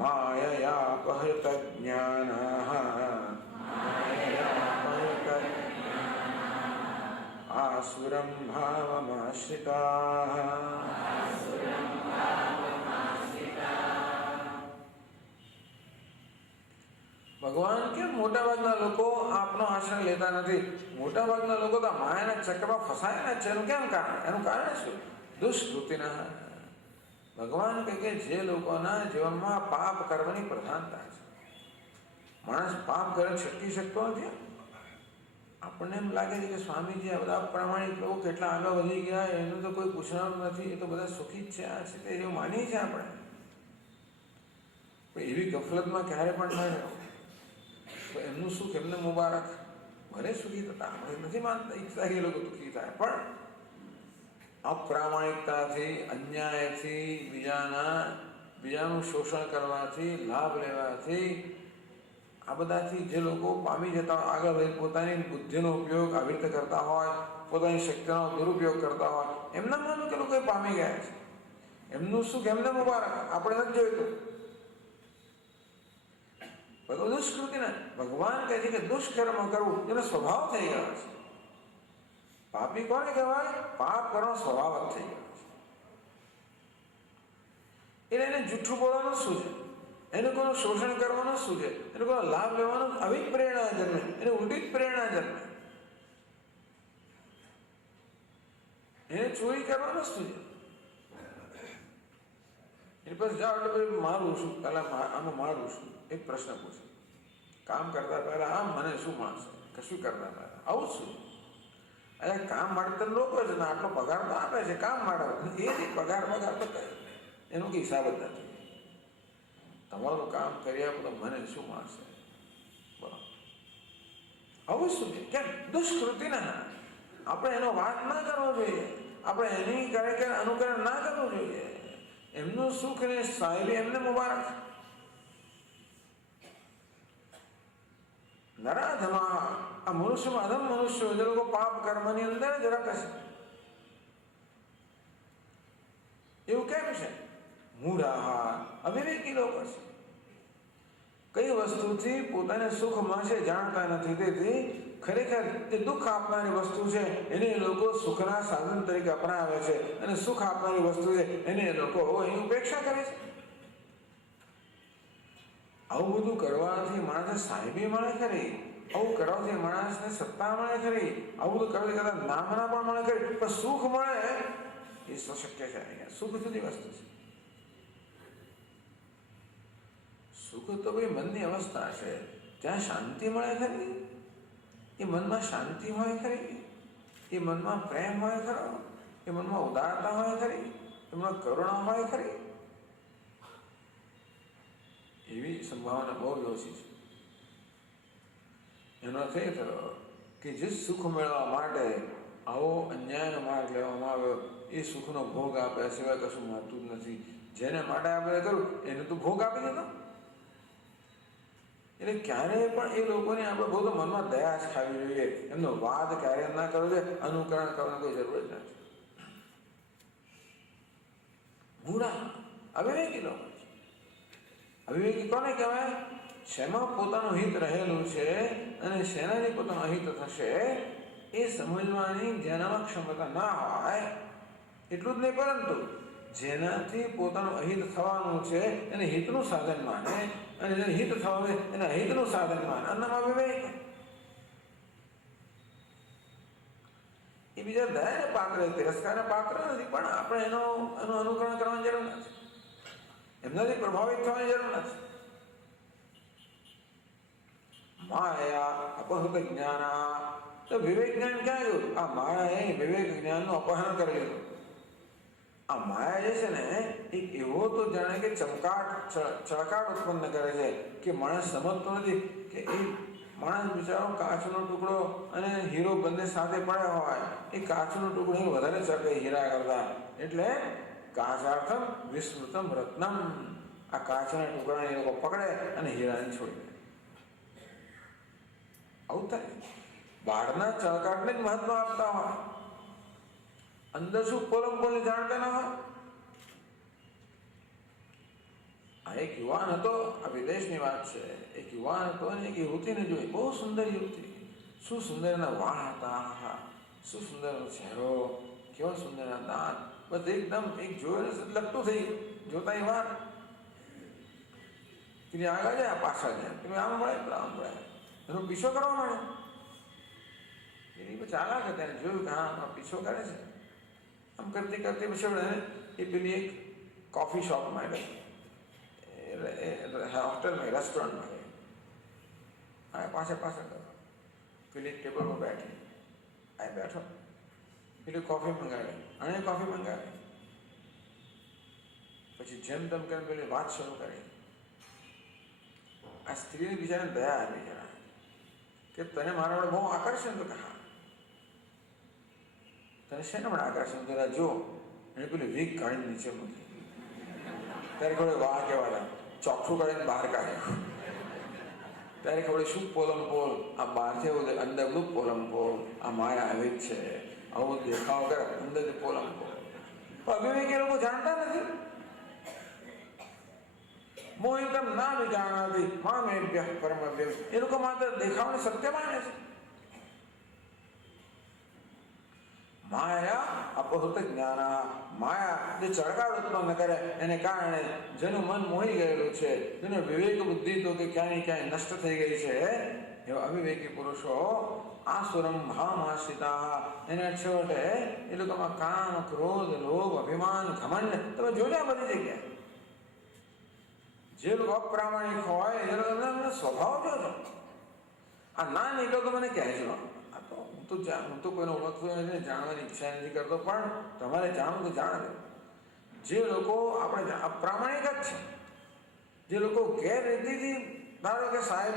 માયયાપહૃત જ્ઞાનાઃ, માયયાપહૃત આસુરં ભાવમાશ્રિતાઃ. ભગવાન કેમ મોટાભાગના લોકો આપનો આશ્રય લેતા નથી? મોટાભાગના લોકો તો માયાના ચક્રમાં ફસાયેલા છે. એનું કેમ કારણ? એનું કારણ શું? દુષ્કૃતિના. ભગવાન કહે કે જે લોકોના જીવનમાં પાપ કરવાની પ્રધાનતા છે, માણસ પાપ કરે છટકી શકતો નથી. આપણને એમ લાગે છે કે સ્વામીજી આ બધા પ્રામાણિક લોકો કેટલા આગળ વધી ગયા, એનું તો કોઈ પૂછવાનું નથી, એ તો બધા સુખી જ છે, આ છે તે, એવું માનીએ છીએ આપણે. પણ એવી ગફલતમાં ક્યારે પણ ન રહેવું. તો એમનું સુખ એમને મુબારક, ભલે સુખી થતા, આપણે નથી માનતા ઈચ્છતા કે એ લોકો દુઃખી થાય, પણ અપ્રામાણિકતાથી, અન્યાયથી, બીજાનું શોષણ કરવાથી, લાભ લેવાથી, આ બધાથી જે લોકો પામી જતા હોય, આગળ વધી પોતાની બુદ્ધિનો ઉપયોગ આવી રીતે કરતા હોય, પોતાની શક્તિનો દુરુપયોગ કરતા હોય, એમના માનું કે લોકો પામી ગયા છે, એમનું સુખ એમને મુબારક, આપણે નથી જોઈતું. દુષ્કૃતિને ભગવાન કહે છે કે દુષ્કર્મ કરવું એનો સ્વભાવ થઈ ગયો છે. પાપી કોને કહેવાય? પાપ કરવાનો સ્વભાવ જ થઈ ગયો છે. એટલે એને જૂઠું બોલવાનું શું છે? એને કોઈનું શોષણ કરવાનું શું છે? એને કોઈનો લાભ લેવાનો આવી જ પ્રેરણા જન્મે, એને ઉલટી જ પ્રેરણા જન્મે. એને ચોરી કરવાનું શું છે? એ પછી જાઓ એટલે મારું શું, પહેલા આમાં મારું શું, એક પ્રશ્ન પૂછે. કામ કરતા પહેલા આમ મને શું માનશે, કશું કરતા પહેલા આવું જ શું? અરે કામ માટે તમે લોકો છે ને, આટલો પગાર તો આપે છે કામ માટે, એ જ પગાર તો એનો કંઈ હિસાબ જ નથી. તમારું કામ કરી આપો તો મને શું માનશે? બોલો, આવું શું છે? કેમ? દુષ્કૃતિના. આપણે એનો વાત ના કરવો જોઈએ, આપણે એની અનુકરણ ના કરવું જોઈએ. એમનું સુખ ને સાહેબી એમને મુબારક. નરાધમા, આ મનુષ્યમાં અધમ મનુષ્યો જે લોકો પાપ કર્મની અંદર જ રખે છે. એવું કેમ છે? મૂઢા, અવિવેકી લોકો છે. કઈ વસ્તુથી પોતાને સુખ મળશે જાણતા નથી, તેથી ખરેખર જે દુઃખ આપનારી વસ્તુ છે એને લોકો સુખના સાધન તરીકે અપનાવે છે, અને સુખ આપનારી વસ્તુ છે એને લોકો એની ઉપેક્ષા કરે છે. આવું બધું કરવાથી માણસને સાહેબી મળે ખરી, આવું કરવાથી માણસને સત્તા મળે ખરી, આવું બધું કરવાથી કદાચ નામના પણ મળે ખરી, પણ સુખ મળે એ શક્ય છે. સુખ જુદી વસ્તુ છે. સુખ તો ભાઈ મનની અવસ્થા છે. ત્યાં શાંતિ મળે ખરી, એ મનમાં શાંતિ હોય ખરી, એ મનમાં પ્રેમ હોય ખરો, એ મનમાં ઉદારતા હોય ખરી, એમાં કરુણા હોય ખરી. એવી સંભાવના બહુ જ ઓછી છે. એનો અર્થ એ થયો કે જે સુખ મેળવવા માટે આવો અન્યાયનો માર્ગ લેવામાં આવ્યો, એ સુખનો ભોગ આપ્યા સિવાય કશું મળતું જ નથી. જેને માટે આપણે કર્યું એને તો ભોગ આપી દીધો. એટલે ક્યારેય પણ એ લોકોને આપણે બહુ તો મનમાં દયા જ ખાવી જોઈએ, એમનો વાદ ક્યારેય ના કરવો જોઈએ, અનુકરણ કરવાની કોઈ જરૂર જ નથી. મૂઢા, અવિવેકી લોકો. અવિવેકી કોને કહેવાય? શેમાં પોતાનું હિત રહેલું છે અને શેનાથી પોતાનું અહિત થશે એ સમજવાની જેનામાં ક્ષમતા ના હોય. એટલું જ નહીં, પરંતુ જેનાથી પોતાનું અહિત થવાનું છે એને હિતનું સાધન માને, અને જેને હિત થવાનું એને અહિતનું સાધન માને. આનામાં વિવેક. એ બીજા દયાને પાત્ર, તિરસ્કારને પાત્ર નથી, પણ આપણે એનું અનુકરણ કરવાની જરૂર નથી, એમનાથી પ્રભાવિત થવાની જરૂર નથી. માયા અપહૃત જ્ઞાન, તો વિવેક જ્ઞાન ક્યાં ગયું? આ માયાએ વિવેક જ્ઞાનનું અપહરણ કરી લીધું. આ માયા જે છે ને, એક એવો તો જાણે કે ચળકાટ ઉત્પન્ન કરે છે કે માણસ સમજતો નથી કે એ માણસ બિચારો કાચનો ટુકડો અને હીરો બંને સાથે પડ્યા હોય, એ કાચનો ટુકડો વધારે ચડકે હીરા કરતા. એટલે કાચાર્થમ વિસ્મૃતમ રત્નમ, આ કાચના ટુકડાને એ લોકો પકડે અને હીરાને છોડી દે. આવું થાય. બહારના ચળકાટને જ મહત્વ આપતા હોય, અંદર શું પોલમ પોલે જાણતા ના હોય. આ એક યુવાન હતો, આ વિદેશની વાત છે. એક યુવાન હતો અને એક યુવતીને જોઈ, બહુ સુંદર યુવતી. શું સુંદર એના વાળ હતા, શું સુંદર એનો ચહેરો, કેવા સુંદર એના દાંત, બધું એકદમ એક જોઈને લગતું થઈ જોતા એ વાર. પેલી આગળ જાય પાછા જાય, પેલું આમ મળે પેલા આમ મળે, એનો પીછો કરવા માંડે. એની પછી ચાલાક હતા, એને જોયું કે હા પીછો કરે છે. આમ કરતી કરતી પછી એ પેલી એક કોફી શોપમાં ગઈ, હોસ્ટેલમાં રેસ્ટોરન્ટમાં ગઈ. આ પાછળ કરો, પેલી ટેબલ પર બેઠી, આ બેઠો, પેલી કોફી મંગાવી, અને કોફી મંગાવી. પછી જેમ તેમ કરીને પેલી વાત શરૂ કરી. આ સ્ત્રીને બિચારાને દયા આવી જરા કે તને મારા વડે બહુ આકર્ષણ. તો કે હા, તને શેના વડે આકર્ષણ? જરા જો. એને પેલી વીક કાઢીને નીચે મૂકી. ત્યારે ખબર વાહ કેવા ચોખ્ખું કાઢીને બહાર કાઢ્યું. ત્યારે ખબર શું પોલમ પોલ, આ બહારથી એવું અંદર બધું પોલમ પોલ, આ માયા આવી જ છે, આવું દેખાવ કરે અંદરથી પોલમ પોલ. અવિવેક એ લોકો જાણતા નથી. મોહિતમ ના વિજાનાતિ મામેભ્યઃ પરમભ્યઃ. એ લોકો માત્ર દેખાવને સત્ય માને છે. માયા અપહૃત જ્ઞાન. માયા જે ચળકાળ ઉત્પન્ન કરે એને કારણે જેનું મન મોહી ગયેલું છે, જેનો વિવેક બુદ્ધિ તો કે ક્યાંય ક્યાંય નષ્ટ થઈ ગઈ છે, એવા અવિવેકી પુરુષો આસુરમ ભાવમાશ્રિતા. એના છેવટે એ લોકોમાં કામ, ક્રોધ, લોભ, અભિમાન, ઘમંડ તમે જોજો આ બધી જગ્યાએ. જે લોકો અપ્રામાણિક હોય એ લોકો સ્વભાવ જોજો. આ ના નીકળો તો મને કહેજો. હું તો કોઈને ઓળખતો નથી, જાણવાની ઈચ્છા નથી કરતો, પણ તમારે જાણવું તો જાણ. જે લોકો આપણે અપ્રામાણિક જ છે, જે લોકો ગેરરીતિથી ધારો કે સાહેબ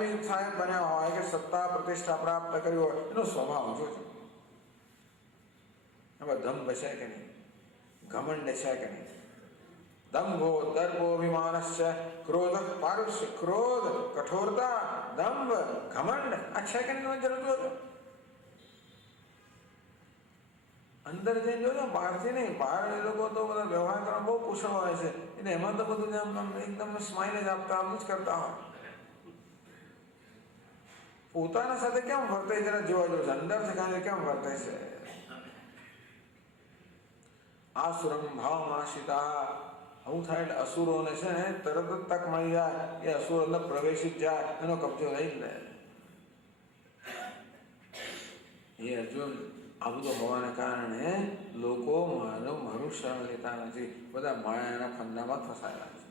બન્યા હોય કે સત્તા પ્રતિષ્ઠા પ્રાપ્ત કરી હોય, એનો સ્વભાવ જોજો. એમાં દંભ છે કે નહીં, ઘમંડ છે કે નહીં. દંભો દર્ભો અભિમાનશ્ચ ક્રોધ પારુષ્ય. ક્રોધ, કઠોરતા, દંભ, ઘમંડ આ છે કે નહીં તમે જરૂર જોજો. અંદર જઈને જોજો, બહારથી નહીં. બહાર એ લોકો તો બધા વ્યવહાર કરવા બહુ કુશળ હોય છે, એટલે એમાં તો બધું એકદમ સ્માઇલ જ આપતા આવું જ કરતા હોય. પોતાના સાથે કેમ વર્તે જરા જોવા જવું છે, અંદર ઠેકાણે કેમ વર્તે છે. આસુરમ ભાવમાશ્રિતા. આવું થાય એટલે અસુરોને છે ને તરત જ તક મળી જાય, એ અસુર અંદર પ્રવેશી જ જાય, એનો કબજો લઈ લે. એ અર્જુન આ બધું હોવાને કારણે લોકો મારું શરણ લેતા નથી, બધા માયાના ફંદામાં ફસાયેલા છે.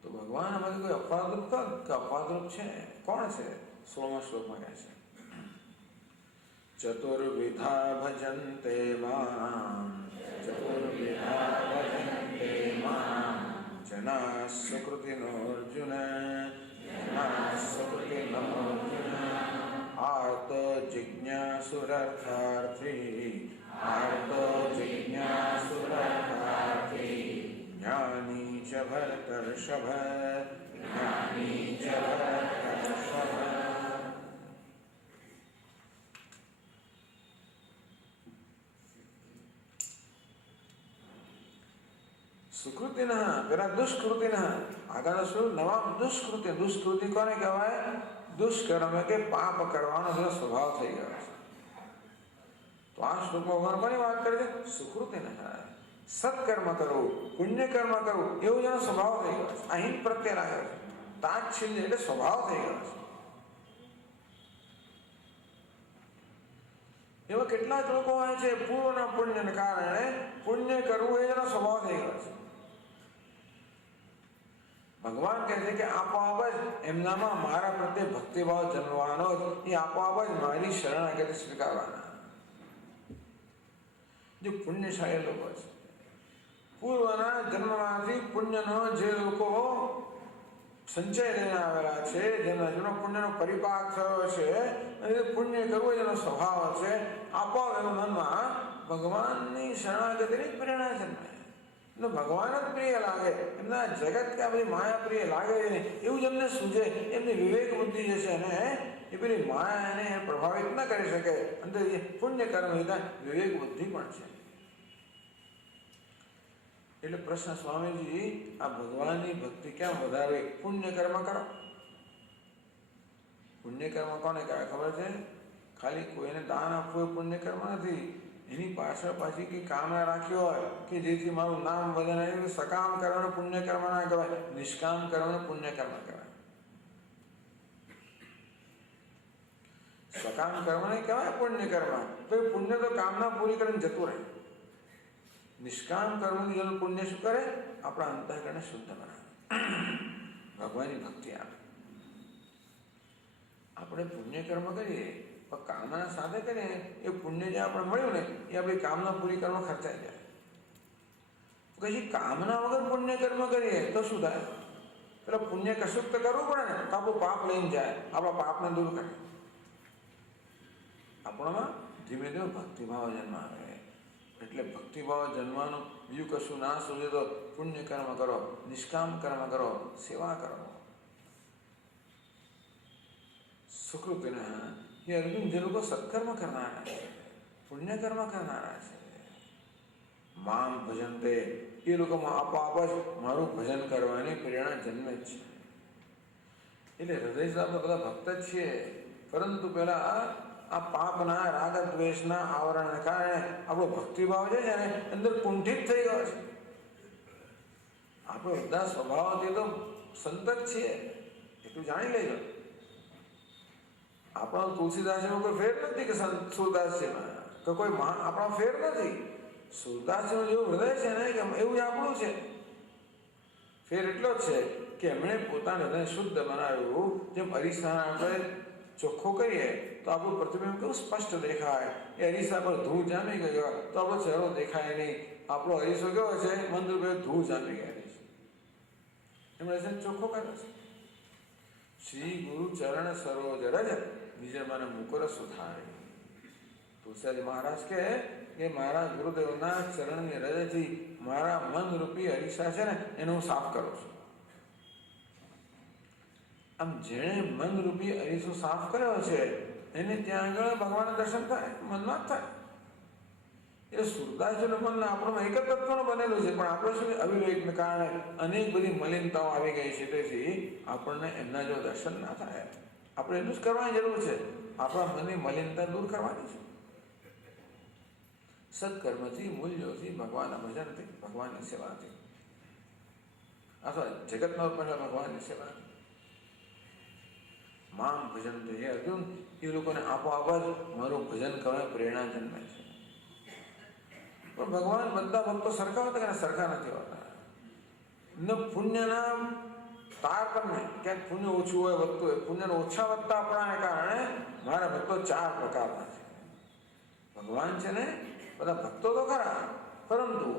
તો ભગવાન આમાંથી કોઈ અપવાદરૂપ કે અપવાદરૂપ છે કોણ છે? 16મા શ્લોકમાં કહે છે ચતુર્વિધા ભજન્તે મામ, ચતુર્વિધા ભજન્તે મામ જના સુકૃતિનો અર્જુન, જના સુકૃતિનો અર્જુન. આર્ત જિજ્ઞાસુરર્થાર્થી, આર્ત જિજ્ઞાસુરર્થાર્થી. જ્ઞાની ચ ભરતર્ષભ, જ્ઞાની ચ ભરતર્ષભ. સુકૃતિના પેલા દુષ્કૃતિના આગળ શું નવા દુષ્કૃતિ. દુષ્કૃતિ કોને કહેવાય? દુષ્કર્મ કે પાપ કરવાનો જેનો સ્વભાવ થઈ ગયો છે. તો આ શ્લોકમાં ભગવાન કોની વાત કરે છે? સુકૃતિના. સત્કર્મ કરવું, પુણ્ય કર્મ કરવું એવું જેનો સ્વભાવ થઈ ગયો છે. અહીં પ્રત્યે લાગ્યો છે. તાચ્છિલ્ય એટલે સ્વભાવ થઈ ગયો છે. એવા કેટલાક લોકો હોય છે પૂર્વના પુણ્યને કારણે પુણ્ય કરવું એ જેનો સ્વભાવ થઈ ગયો છે. ભગવાન કહે છે કે આપોઆપ જ એમનામાં મારા પ્રત્યે ભક્તિભાવ જન્મવાનો જ, એ આપોઆપ જ મારી શરણાગતિ સ્વીકારવાના. જે પુણ્યશાળી લોકો છે, પૂર્વના જન્મમાંથી પુણ્યનો જે લોકો સંચય લઈને આવેલા છે, જેનો પુણ્યનો પરિપાક થયો છે, અને પુણ્ય કરવું એનો સ્વભાવ છે, આપોઆપ એના મનમાં ભગવાનની શરણાગતિની પ્રેરણા જન્મે. ભગવાન જ પ્રિય લાગે, એમના જગત કે આ બધી માયા પ્રિય લાગે નહીં એવું જ એમને સૂજે. એમની વિવેક બુદ્ધિ જે છે ને એ પેલી માયા એને પ્રભાવિત ન કરી શકે. અંદર જે પુણ્ય કર્મ લીધા વિવેક બુદ્ધિ પણ છે. એટલે પ્રશ્ન સ્વામીજી, આ ભગવાનની ભક્તિ કેમ વધારવી? પુણ્ય કર્મ કરો. પુણ્ય કર્મ કોને કહેવાય ખબર છે? ખાલી કોઈને દાન આપવું એ પુણ્ય કર્મ નથી. એની પાછળ પાછી કઈ કામના રાખ્યો હોય કે જેથી મારું નામ વધે, સકામ કર્મને પુણ્ય કર્મ ના કહેવાય, નિષ્કામ કર્મને પુણ્ય કર્મ કહેવાય. સકામ કર્મ ને કહેવાય પુણ્ય કર્મ. તો એ પુણ્ય તો કામના પૂરી કરીને જતું રહે. નિષ્કામ કર્મની જરૂર પુણ્ય શું કરે? આપણા અંતઃકરણને શુદ્ધ બનાવે, ભગવાનની ભક્તિ આપે. આપણે પુણ્ય કર્મ કરીએ પણ કામના સાથે કરીએ, એ પુણ્ય જે આપણે મળ્યું ને એ આપણી કામના પૂરી કર્મ ખર્ચાઈ જાય. પછી કામના વગર પુણ્ય કર્મ કરીએ તો શું થાય? પેલા પુણ્ય કશુંક તો કરવું પડે ને, તો આપણું પાપ લઈને જાય, આપણા પાપને દૂર કરે. આપણામાં ધીમે ધીમે ભક્તિભાવ જન્મ આવે. એટલે ભક્તિભાવ જન્મવાનું બીજું કશું ના સૂચે તો પુણ્ય કર્મ કરો, નિષ્કામ કર્મ કરો, સેવા કરો. સુકૃતિના ये अर्जुन જે લોકો સત્કર્મ કરનારા છે, પુણ્ય કર્મ કરનારા છે, મામ ભજનતે, એ લોકોમાં આપોઆપ જ મારું ભજન કરવાની પ્રેરણા જન્મે જ છે. એટલે હૃદય આપણે બધા ભક્ત જ છીએ, પરંતુ પેલા આ પાપના રાગ દ્વેષના આવરણને કારણે આપણો ભક્તિભાવ જે છે ને અંદર કુંઠિત થઈ ગયો છે. આપણો બધા સ્વભાવથી તો સંત જ છીએ, એટલું જાણી લેજો. આપણો તુલસીદાસજીમાં કોઈ ફેર નથી કે સુરદાસજીમાં કે કોઈ આપણો ફેર નથી. સુરદાસજીનું જેવું હૃદય છે ને કે એવું જ આપણું છે. ફેર એટલો જ છે કે એમણે પોતાનું હૃદય શુદ્ધ બનાવ્યું. જેમ અરીસાને આપણે ચોખ્ખો કરીએ તો આપણું પ્રતિબિંબ કેવું સ્પષ્ટ દેખાય. એ અરીસા પર ધૂળ જામી ગયો તો આપણો ચહેરો દેખાય નહીં. આપણો અરીસો કેવો છે? મંદિર પર ધૂળ જામી ગયેલી છે. એમણે ચોખ્ખો કર્યો છે. શ્રી ગુરુ ચરણ સરોજ રજ નિજ મન મુકુર સુધારી. તુલસીદાસ મહારાજ કે મારા ગુરુદેવના ચરણની રજથી મારા મન રૂપી અરીસા છે ને એને હું સાફ કરું છું. આમ જેણે મન રૂપી અરીસો સાફ કર્યો છે એને ત્યાં આગળ ભગવાન દર્શન થાય, મનમાં જ થાય. એટલે સુરદાસજીનું મન આપણું એક જ તત્વનું બનેલું છે, પણ આપણે શું અવિવેકને કારણે અનેક બધી મલિનતાઓ આવી ગઈ છે. તેથી આપણને એમના જો દર્શન ના થાય. આપણે એટલું જ કરવાની જરૂર છે, આપણા મનની મલિનતા દૂર કરવાની છે. સત્કર્મથી, મૂલ્યોથી, ભગવાનના ભજનથી, ભગવાનની સેવાથી, અથવા જગતનો પણ ભગવાનની સેવાથી. મામ ભજન હે અર્જુન, એ લોકોને આપોઆપ જ મારું ભજન કરવાની પ્રેરણા જન્મે છે. પણ ભગવાન બધા ભક્તો સરખા હોતા કે સરખા નથી હોતા. ન પુણ્યના તારતમ્ય, ક્યાંક પુણ્ય ઓછું હોય, વધતું હોય. પુણ્યના ઓછા વધતા આપણાને કારણે મારા ભક્તો 4 પ્રકારના છે. ભગવાન છે ને બધા ભક્તો તો ખરા, પરંતુ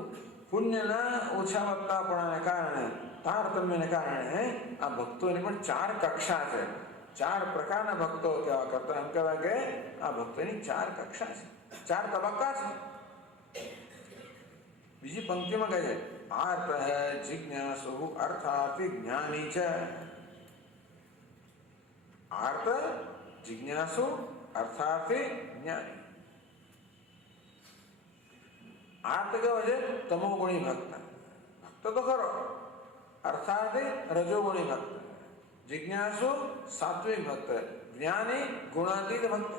પુણ્યના ઓછા વધતા આપણાને કારણે, તારતમ્યને કારણે આ ભક્તોની પણ 4 કક્ષા છે. 4 પ્રકારના ભક્તો કેવા કરતા એમ કહેવાય કે આ ભક્તોની 4 કક્ષા છે, 4 તબક્કા છે. બીજી પંક્તિમાં કહે છે આર્ત જિજ્ઞાસુ અર્થાર્થી જ્ઞાની છે. આર્ત જિજ્ઞાસુ અર્થાર્થી જ્ઞાની. આર્ત કેવો છે? તમોગુણી ભક્ત. ભક્ત તો ખરો. અર્થાર્થી રજોગુણી ભક્ત. જિજ્ઞાસુ સાત્વિક ભક્ત. જ્ઞાની ગુણાતીત ભક્ત.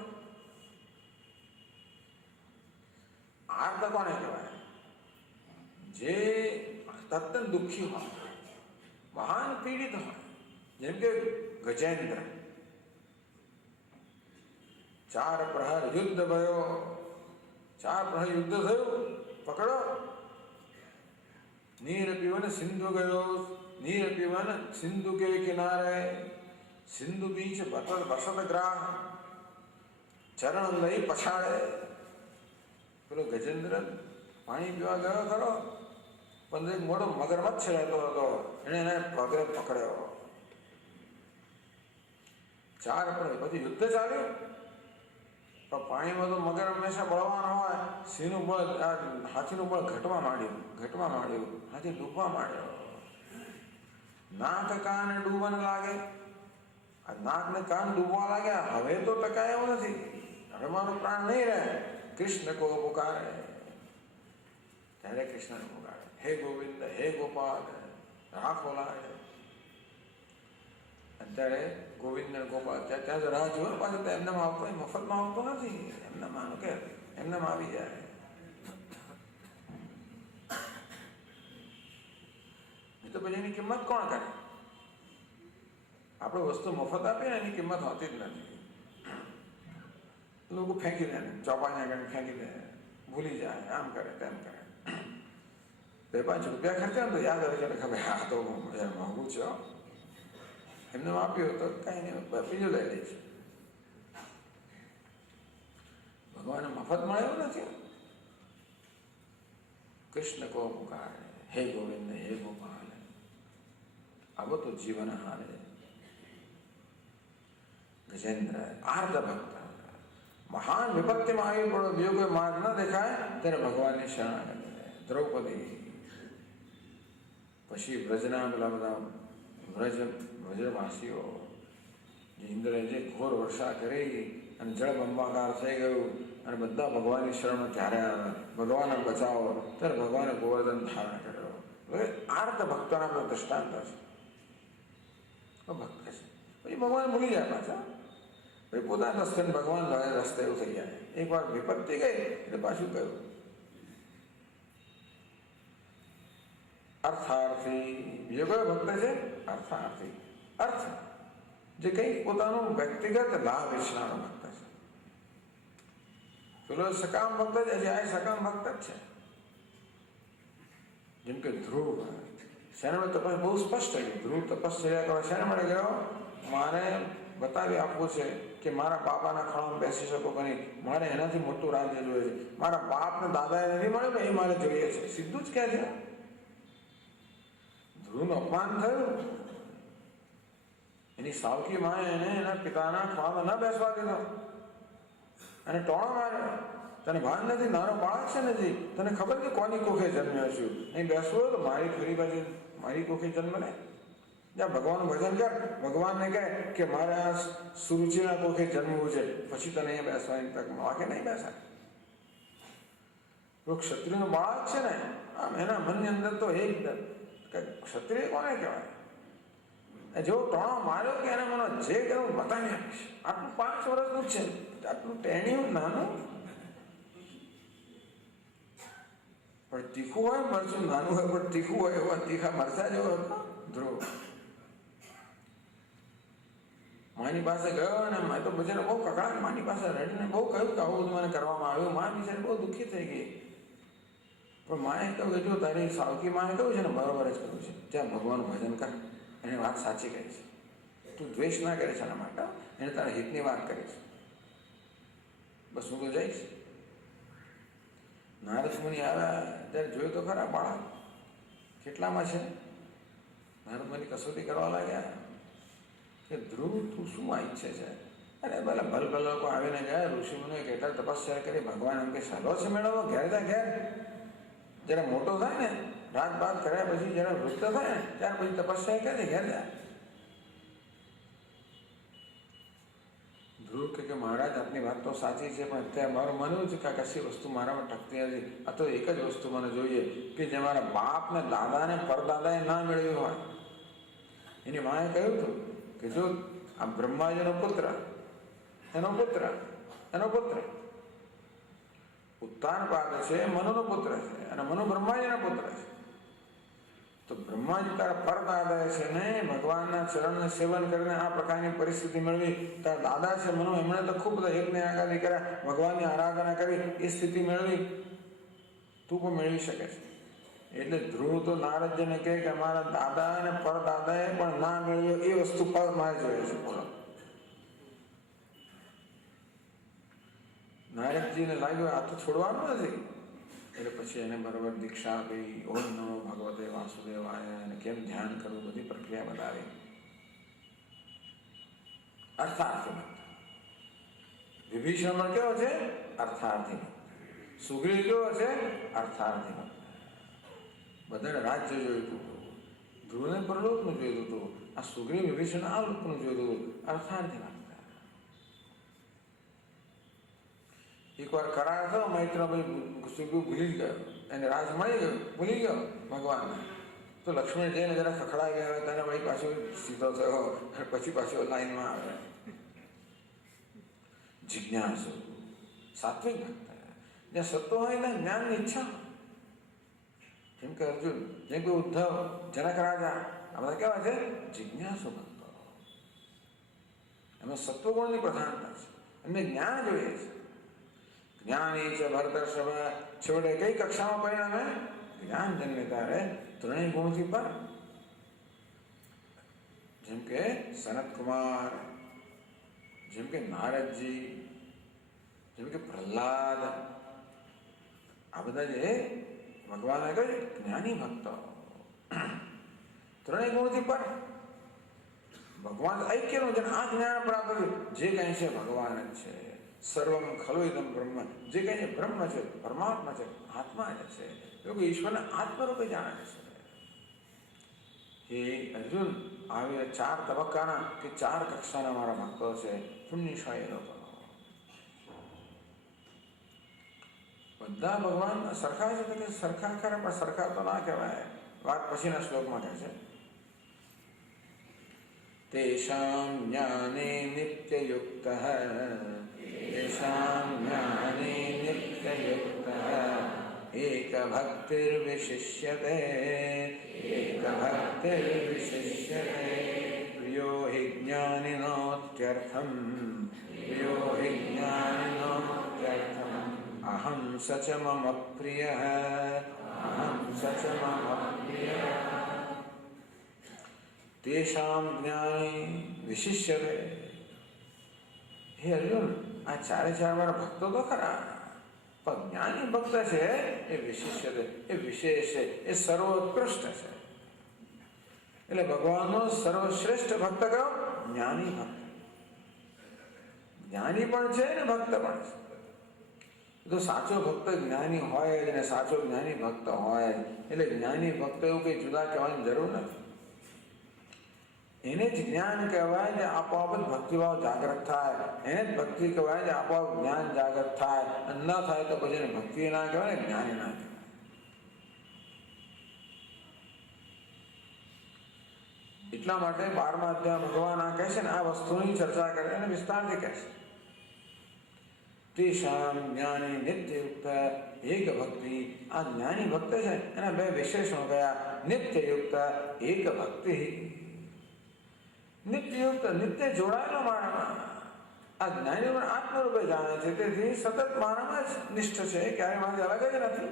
આર્ત કોને કહેવાય? જે તદ્દન દુઃખી હોય, મહાન પીડિત હોય, જેમ કે ગજેન્દ્ર. 4 પ્રહર યુદ્ધ ભયો. 4 પ્રહર યુદ્ધ થયું, પકડો. નીર પીવન સિંધુ ગયો. નીર પીવન સિંધુ કે કિનારે. સિંધુ બીચ બસત ગ્રાહ. ચરણ લઈ પછાડે. પેલો ગજેન્દ્ર પાણી પીવા ગયો ખરો, પણ એક મોટો મગરમચ્છ રહેતો હતો, એને પગે પકડ્યો. 4 પણ પછી યુદ્ધ ચાલ્યું. પણ પાણીમાં તો મગર હંમેશા બળવાનો હોય. સિંહનું બળ, હાથીનું બળ ઘટવા માંડ્યું. હાથી ડૂબવા માંડ્યો. નાક કાન ડૂબવાને લાગે. આ નાક ને કાન ડૂબવા લાગ્યા. હવે તો ટકાય એવું નથી, હવે મારો પ્રાણ નહીં રહે. કૃષ્ણ કો પુકારે. ત્યારે કૃષ્ણને પુકારે, હે ગોવિંદ, હે ગોપાલ, રાખો લાગે. અત્યારે ગોવિંદ ગોપાલ ત્યાં રાહ જોયો. પાછું એમનામાં આવતો, મફતમાં આવતો નથી. એમનામાં કે એમનામાં આવી જાય. તો પછી એની કિંમત કોણ કરે? આપણે વસ્તુ મફત આપીએ ને એની કિંમત હોતી જ નથી. લોકો ફેંકી દે ને, ચોપાને આગળ ફેંકી દે, ભૂલી જાય, આમ કરે તેમ કરે. 2-5 રૂપિયા ખર્ચા તો યાદ આવે કે ખબર હા તો મોંઘું છે, એમને આપ્યું તો કાંઈ નહીં, બીજું લઈ લે છે. ભગવાનને મફત મળે એવું નથી. કૃષ્ણ કો પુકારે, હે ગોવિંદ હે ગોપાલ, આવો તો જીવન હારે. ગજેન્દ્ર આર્ધ ભક્ત, મહાન વિપત્તિમાં આવી પડો, બીજો કોઈ માર્ગ ન દેખાય ત્યારે ભગવાનની શરણાગતિ. દ્રૌપદી પછી વ્રજના પેલા બધા વ્રજવાસીઓ, ઇન્દ્રએ જે ઘોર વર્ષા કરી અને જળબંબાકાર થઈ ગયું અને બધા ભગવાનની શરણમાં ત્યારે આવ્યા, ભગવાનને બચાવો ત્યારે ભગવાને ગોવર્ધન ધારણ કર્યો. હવે આર્ત ભક્તોના દ્રષ્ટાંત છે. ભક્ત છે પછી ભગવાન ભૂલી જાય પાછા, ભાઈ પોતાના રસ્તે ભગવાન રસ્તે એવું થઈ જાય. એકવાર વિપત્તિ ગઈ એટલે પાછું કહ્યું. અર્થાર્થી બીજો કયો ભક્ત છે? અર્થાર્થી. અર્થ જે કંઈ પોતાનું વ્યક્તિગત લાભ ઈચ્છનારો ભક્ત છે. પેલો સકામ ભક્ત જ હજી આ સકામ ભક્ત જ છે. જેમ કે ધ્રુવ, શેના તપસ બહુ સ્પષ્ટ થઈ ગયું. ધ્રુવ તપશ્ચર્યા કરવા શેના મળે ગયો? મારે બતાવી આપવું છે કે મારા બાપાના ખણામાં બેસી શકો કે નહીં, મારે એનાથી મોટું રાજ્ય જોઈએ છે. મારા બાપ ને દાદા નથી મળે એ મારે જોઈએ છે. સીધું જ કહે છે. ધ્રુવનું અપમાન થયું, એની સાવકી માએ એને એના પિતાના ખણામાં ન બેસવા દીધો અને ટોણો માર્યો. તને ભાન નથી, નાનો બાળક છે નથી, તને ખબર કે કોની કોખે જન્મ્યો છું, અહીં બેસવું તો મારી ખરી બાજુ મારી કોખે જન્મ લે. જ્યાં ભગવાનનું ભજન કર, ભગવાનને કહે કે મારે આ સુરુચિના કોખે જન્મવું છે, પછી તને અહીંયા બેસવાની તક મળે કે નહીં બેસાય. તો ક્ષત્રિયનો બાળક છે ને, આમ એના મનની અંદર તો એક ક્ષત્રિય કોને કહેવાય? જેવો ટોણો માર્યો કે એને મને જે કહ્યું બતાવી આપીશ. આટલું 5 વર્ષનું જ છે, આટલું ટેણિયું નાનું, પણ તીખું હોય મરચું, નાનું હોય પણ તીખું હોય, એવા તીખા મરચા જેવો હતો ધ્રુવ. માની પાસે ગયો અને મેં તો બજારે બહુ કકડાટ માની પાસે રડીને બહુ કહ્યું કે આવું બધું મને કરવામાં આવ્યું. મા બિચારી બહુ દુઃખી થઈ ગઈ. પણ માએ કહ્યું કે જો તારી સાવકી માએ કહ્યું છે ને બરોબર જ કહ્યું છે, જ્યાં ભગવાનનું ભજન કર, એને વાત સાચી કરી છે. તું દ્વેષ ના કરે છે એના માટે, એને તારા હિતની વાત કરી છે. બસ હું તો જઈશ. નારદ મુનિ આવ્યા ત્યારે જોયું તો ખરા બાળક કેટલામાં છે. નારદ મુનિ કસોટી કરવા લાગ્યા કે ધ્રુવ તું શું ઈચ્છે છે? અરે ભલે ભલ લોકો આવીને ગયા, ઋષિ મુનિએ કેટલા તપસ્યા કરી, ભગવાન એમ કે સાલો છે મેળવો, ઘેર જા ઘેર. જયારે મોટો થાય ને, રાત બાદ કર્યા પછી જયારે વૃદ્ધ થાય ને ત્યાર પછી તપસ્યા કરે, ઘેર જા. ધ્રુવ કે મહારાજ આપની વાત તો સાચી છે, પણ અત્યારે મારું માનવું છે કે કશી વસ્તુ મારામાં ટકતી નથી. આ તો એક જ વસ્તુ મને જોઈએ કે જે મારા બાપ ને દાદા ને પરદાદાએ ના મેળવ્યું હોય. એની માએ કહ્યું હતું કે જો આ બ્રહ્માજીનો પુત્ર, એનો પુત્ર ઉત્તાનપાદ છે, મનુનો પુત્ર છે, અને મનુ બ્રહ્માજીના પુત્ર છે. તો બ્રહ્માજી તારા પરદાદા છે ને ભગવાનના ચરણને સેવન કરીને આ પ્રકારની પરિસ્થિતિ મેળવી. તારા દાદા છે મનુ, એમણે તો ખૂબ બધા યજ્ઞ યાગાદિ કર્યા, ભગવાનની આરાધના કરી, એ સ્થિતિ મેળવી. તું પણ મેળવી શકે છે. એટલે ધ્રુવ તો નારદજીને કહે કે અમારા દાદા અને પરદાદાએ પણ ના મેળવ્યો એ વસ્તુ પર મારે જોઈએ છે. બોલો, નારદજીને લાગ્યું આ તો છોડવાનું નથી. એટલે પછી એને બરાબર દીક્ષા આપી, ઓમ નમો ભગવતે વાસુદેવાય, અને કેમ ધ્યાન કરવું બધી પ્રક્રિયા બતાવી. અર્થાર્થી ભક્ત વિભીષણમાં કેવો છે? અર્થાર્થી ભક્ત. સુગ્રીવ કેવો છે? અર્થાર્થી ભક્ત. બધાને રાજ્ય જોયું હતું, ધ્રુવને પરલોકનું જોયું હતું, આ સુગ્રીવ વિભીષણ આ લોકનું જોયું હતું. અર્થાર્થી ભક્ત. એકવાર કરાર થયો, મૈત્રભાઈ સુગ્રીવ ભૂલી ગયો, એને રાજ મળી ગયો, ભૂલી ગયો ભગવાનને. તો લક્ષ્મણ જઈને જરા ખખડાઈ ગયા, તેને ભાઈ પાછો સીધો થયો, પછી પાછો લાઈનમાં આવે. જિજ્ઞાસુ સાત્વિક ભક્ત. જ્યાં સત્વ હોય ને જ્ઞાનની ઈચ્છા. જેમ કે અર્જુન, જેમ કે ઉદ્ધવ, જનક રાજા, આ બધા કેવા છે? જિજ્ઞાસુ ભક્તો. એમાં સત્વગુણની પ્રધાનતા છે, એમને જ્ઞાન જોઈએ છે. જ્ઞાની છે ભરતર્ષભ, છેવટે કઈ કક્ષામાં પરિણામે? જ્ઞાન જન્મે ત્યારે ત્રણેય ગુણથી પર. જેમ કે સનત કુમાર, જેમ કે નારદજી, જેમ કે પ્રહલાદ, આ બધા જે ભગવાન કહે જ્ઞાની ભક્તો, ત્રણેય ગુણથી પર. ભગવાન ಐಕ್ಯનું જેને આ જ્ઞાન પ્રાપ્ત થયું, જે કંઈ છે ભગવાન જ છે. સર્વમ ખલુ ઇદમ બ્રહ્મ, જે કંઈ છે બ્રહ્મ છે, પરમાત્મા છે, આત્મા જ છે. લોકો ઈશ્વરને આત્મરૂપે જાણે છે. હે અર્જુન, આવી 4 તબક્કાના કે 4 કક્ષાના મારા ભક્તો છે, પુણ્યશાળી લોકો. બધા ભગવાન સરખા છે, તો કે સરખા ખરા, પણ સરખા તો ના કહેવાય. વાત પછીના શ્લોકમાં કહે છે, તેષાં જ્ઞાને નિત્યયુક્તઃ, તેષાં જ્ઞાને નિત્યયુક્તઃ એકભક્તિર્વિશિષ્યતે, એકભક્તિર્વિશિષ્યતે પ્રિયો हि જ્ઞાનિનોત્યર્થમ, પ્રિયો हि જ્ઞાનિનોત્યર્થમ અહં સ ચ મમ પ્રિયઃ, અહં સ ચ મમ પ્રિયઃ. તેષાં જ્ઞાની વિશિષ્યતે. હે અર્જુન, આ 4 મારા ભક્તો તો ખરા, પણ જ્ઞાની ભક્ત છે એ વિશિષ્યતે, એ વિશેષ છે, એ સર્વોત્કૃષ્ટ છે. એટલે ભગવાનનો સર્વશ્રેષ્ઠ ભક્ત કયો? જ્ઞાની ભક્ત. જ્ઞાની પણ છે ને ભક્ત પણ છે. તો સાચો ભક્ત જ્ઞાની હોય અને સાચો જ્ઞાની ભક્ત હોય, એટલે જ્ઞાની ભક્ત એવું કંઈ જુદા કહેવાની જરૂર નથી. એને જ જ્ઞાન કહેવાય જે આપોઆપ જ ભક્તિભાવ જાગૃત થાય, એને જ ભક્તિ કહેવાય જે આપોઆપ જ્ઞાન જાગૃત થાય. ન થાય તો પછી એને ભક્તિ ના કહેવાય, જ્ઞાની ના કહેવાય. એટલા માટે 12મા અધ્યાય ભગવાન આ કહે છે ને, આ વસ્તુની ચર્ચા કરે અને વિસ્તારથી કહે છે. તેષાં જ્ઞાને નિત્યયુક્ત એક ભક્તિ. આ જ્ઞાની ભક્ત છે એના 2 વિશેષણો કયા? નિત્યયુક્ત, એક ભક્તિ. નિત્યયુક્ત, નિત્ય જોડાયેલો મારામાં. આ જ્ઞાનીઓ આત્મરૂપે જાણે છે, તેથી સતત મારામાં જ નિષ્ઠ છે, ક્યારે મારાથી અલગ જ નથી.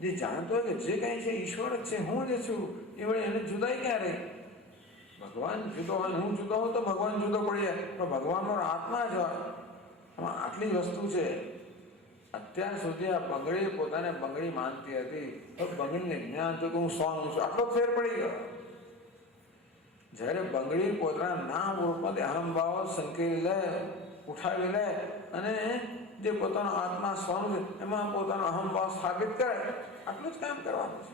જે જાણતો હોય કે જે કંઈ છે ઈશ્વર જ છે, હું જ છું, એ વળી એને જુદાઈ ક્યાં રહી? ભગવાન જુદો હોય, હું જુદો હોઉં તો ભગવાન જુદો પડી જાય, પણ ભગવાનનો આત્મા જ હોય. આમાં આટલી વસ્તુ છે. અત્યાર સુધી આ બંગડી પોતાને બંગડી માનતી હતી, તો બંગડીને જ્ઞાન તો હું સોનું છું, આટલો ફેર પડી ગયો. જ્યારે બંગડી પોતાના નામ રૂપમાંથી અહમભાવ સંકેલી લે, ઉઠાવી લે અને જે પોતાનો આત્મા સ્વનું છે એમાં પોતાનો અહમભાવ સ્થાપિત કરે, આટલું જ કામ કરવાનું છે.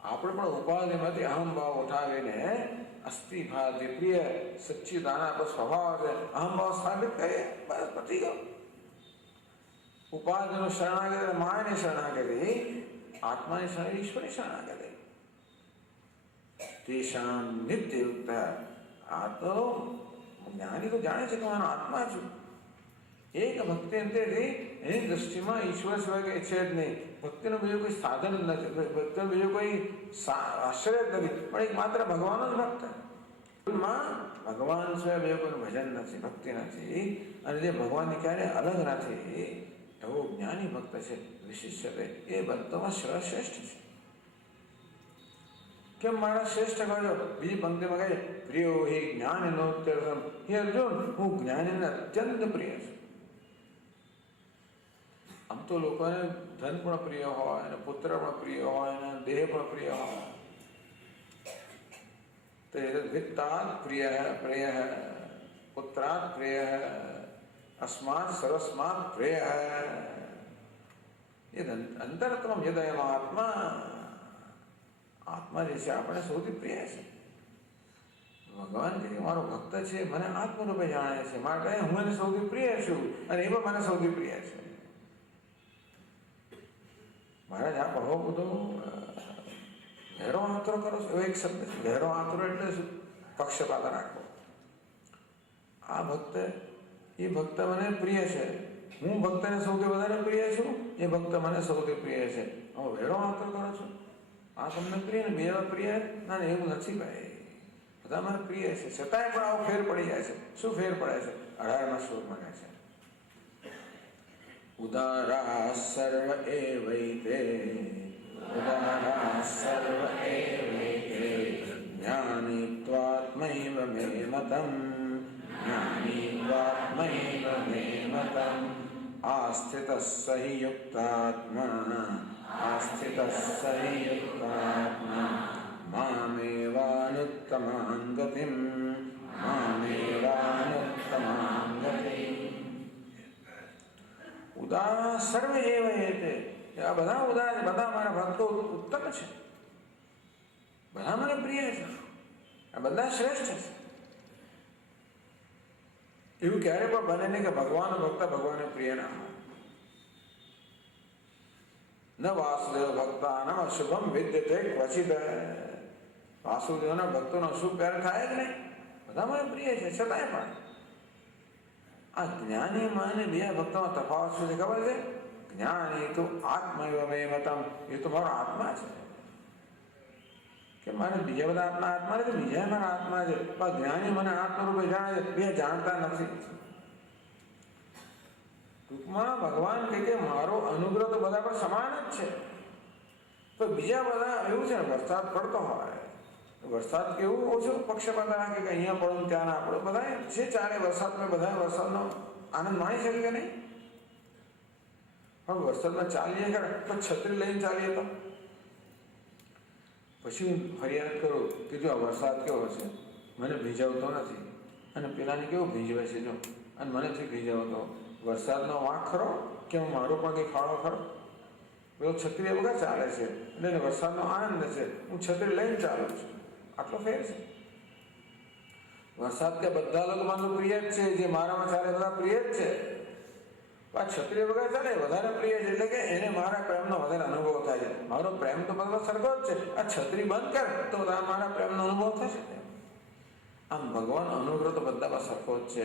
આપણે પણ ઉપાધિમાંથી અહમભાવ ઉઠાવીને અસ્થિભાવથી પ્રિય સચ્ચિદાનંદ સ્વભાવ છે અહમભાવ સ્થાપિત કરીએ, બસ પતી ગયો. ઉપાધિનું શરણાગતિ માયાની શરણાગતિ, આત્માની શરણાગતિ, ઈશ્વરની શરણાગતિ. તેષાં નિત્યયુક્ત. આ તો જ્ઞાની તો જાણે છે કે મારો આત્મા છું. એક ભક્તિ અંતેથી એની દૃષ્ટિમાં ઈશ્વર સિવાય કંઈ છે જ નહીં. ભક્તિનું બીજું કોઈ સાધન નથી, ભક્તિનું બીજું કોઈ આશ્રય જ નથી, પણ એક માત્ર ભગવાન જ ભક્ત. ભગવાન સિવાય બીજું કોઈનું ભજન નથી, ભક્તિ નથી, અને જે ભગવાનની ક્યારે અલગ નથી, એવો જ્ઞાની ભક્ત છે. વિશિષ્ટ એ બધામાં શ્રેષ્ઠ છે. કેમ મારા શ્રેષ્ઠ કહ્યો? બીજી પંક્તિમાં કહે, પ્રિયો હિ જ્ઞાનિનોત્યર્થમ. હે અર્જુન, હું જ્ઞાનીને અત્યંત પ્રિય છું. આમ તો લોકોને ધન પણ પ્રિય હોય, અને પુત્ર પણ પ્રિય હોય, અને દેહ પણ પ્રિય હોય. તો વિત્તાત પ્રિય, પ્રિય પુત્રાત પ્રિય, अस्मात् सर्वस्मात् प्रियः. ये अंतरत्वम यदयम आत्मा. આત્મા જે છે આપણે સૌથી પ્રિય છે. ભગવાન કે મારો ભક્ત છે, મને આત્મરૂપે જાણે છે, માટે હું એને સૌથી પ્રિય છું, અને એ પણ મને સૌથી પ્રિય છે. મહારાજ આપ બહુ બધો ઘેરો આંતરો કરો છો. એવો એક શબ્દ છે ઘેરો આંતરો, એટલે શું? પક્ષપાત રાખવો. આ ભક્ત, એ ભક્ત મને પ્રિય છે, હું ભક્તને સૌથી વધારે પ્રિય છું, એ ભક્ત મને સૌથી પ્રિય છે. હવે વેળો વાતો કરો છો, આ તમને પ્રિય ને બે પ્રિય? ના એવું નથી ભાઈ, બધા મને પ્રિય છે. છતાંય પણ આવો ફેર પડી જાય છે. શું ફેર પડે છે? 18મા શ્લોકમાં કહે છે, ઉદારા સર્વ એવૈતે, ઉદારા સર્વ એવૈતે, જ્ઞાનીત્વાત્મૈવ મે મતમ, જ્ઞાનીત્વાત્મૈવ મે મતમ, આસ્થિતસ્સ હિ યુક્તાત્મા, આસ્થિતસ્સ હિ યુક્તાત્મા, મામેવાનુત્તમાં ગતિમ, મામેવાનુત્તમાં ગતિમ. ઉદાર સર્વ એવ એતે, આ બધા ઉદાર, બધા મારા ભક્તો ઉત્તમ છે, બધા મને પ્રિય છે, આ બધા શ્રેષ્ઠ છે. એવું ક્યારે પણ બને નહીં કે ભગવાન ભક્ત ભગવાનને પ્રિય ના હોય. ન વાસુદેવ ભક્તાનામ અશુભમ વિદ્યતે ક્વચિત. વાસુદેવના ભક્તોનો અશુભ પ્યાર થાય જ નહીં, બધા મને પ્રિય છે. છતાંય પણ આ જ્ઞાની માને બે ભક્તોમાં તફાવત શું છે ખબર છે? જ્ઞાની તો આત્મૈવ મે મતમ, એ તો મારો આત્મા છે. કે મારે બીજા બધા આત્મા નથી, બીજા મારા આત્મા છે. પણ જ્ઞાની મને આત્મરૂપે જાણે છે, બે જાણતા નથી. ટૂંકમાં ભગવાન કે મારો અનુગ્રહ તો બધા પર સમાન જ છે. તો બીજા બધા એવું છે ને, વરસાદ પડતો હોય, વરસાદ કેવું ઓછું પક્ષપાત રાખે કે અહીંયા પડો ત્યાં ના પડો, બધા જે ચાલે વરસાદમાં બધા વરસાદનો આનંદ માણી શકે કે નહીં? પણ વરસાદમાં ચાલીએ ખરા, પણ છત્રી લઈને ચાલીએ તો પછી હું ફરિયાદ કરું કે જો આ વરસાદ કેવો છે, મને ભીજાવતો નથી, અને પેલાને કેવું ભીજવે છે જો, અને મને નથી ભીજાવતો. વરસાદનો વાંક ખરો કે મારો પણ કંઈ ફાળો ખરો? પેલો છત્રી વગર ચાલે છે એટલે વરસાદનો આનંદ છે, હું છત્રી લઈને ચાલું છું. આટલો ફેર છે. વરસાદ કે બધા લોકો મારું પ્રિય જ છે, જે મારામાં ચાલે બધા પ્રિય જ છે. આ છત્રી વગર ચાલે વધારે પ્રિય છે, એટલે કે એને મારા પ્રેમનો વધારે અનુભવ થાય છે. મારો પ્રેમ તો બધો સરખો જ છે, આ છત્રી બંધ કર તો મારા પ્રેમનો અનુભવ થશે. આમ ભગવાન અનુગ્રહ તો બધા સરખો જ છે.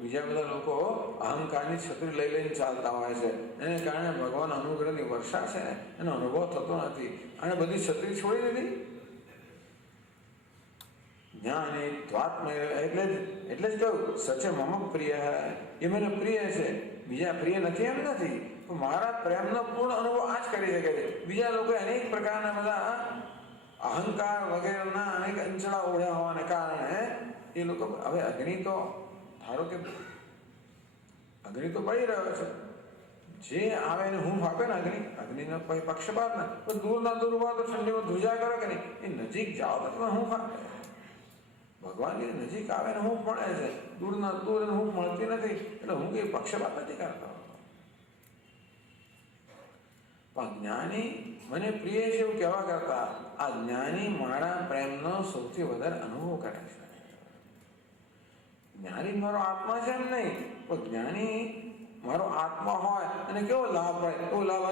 બીજા બધા લોકો અહંકારની છત્રી લઈ લઈને ચાલતા હોય છે, એને કારણે ભગવાન અનુગ્રહની વર્ષા છે એનો અનુભવ થતો નથી. અને બધી છત્રી છોડી દીધી. જ્ઞાની ત્વાત્મૈવ એટલે જ કહ્યું સચે મમ પ્રિય, એ મને પ્રિય છે, બીજા પ્રિય નથી એમ નથી. મારા પ્રેમનો પૂર્ણ અનુભવ આ જ કરી શકે છે. બીજા લોકો અનેક પ્રકારના બધા અહંકાર વગેરેના અનેક અંચળા ઓળ્યા હોવાને કારણે એ લોકો હવે અગ્નિ તો ધારો કે અગ્નિ તો પડી રહ્યો છે, જે આવે એને હૂંફ આપે ને અગ્નિનો કોઈ પક્ષપાત ના, તો દૂરના દૂર હોય તો ઠંડીમાં ધ્રુજા કરે કે નહીં, એ નજીક જાઓ તો તમે હૂંફ આપે. ભગવાનની નજીક આવે ને હૂંફ મળે છે, દૂરના દૂર એને હૂંફ મળતી નથી, એટલે હું કઈ પક્ષપાત નથી કરતો. પણ જ્ઞાની મને પ્રિય છે એવું કહેવા કરતા આ જ્ઞાની મારા પ્રેમનો સૌથી વધારે અનુભવ કરે છે. જ્ઞાની મારો આત્મા છે એમ નહીં, પણ જ્ઞાની મારો આત્મા હોય અને કેવો લાભ હોય એવો લાભ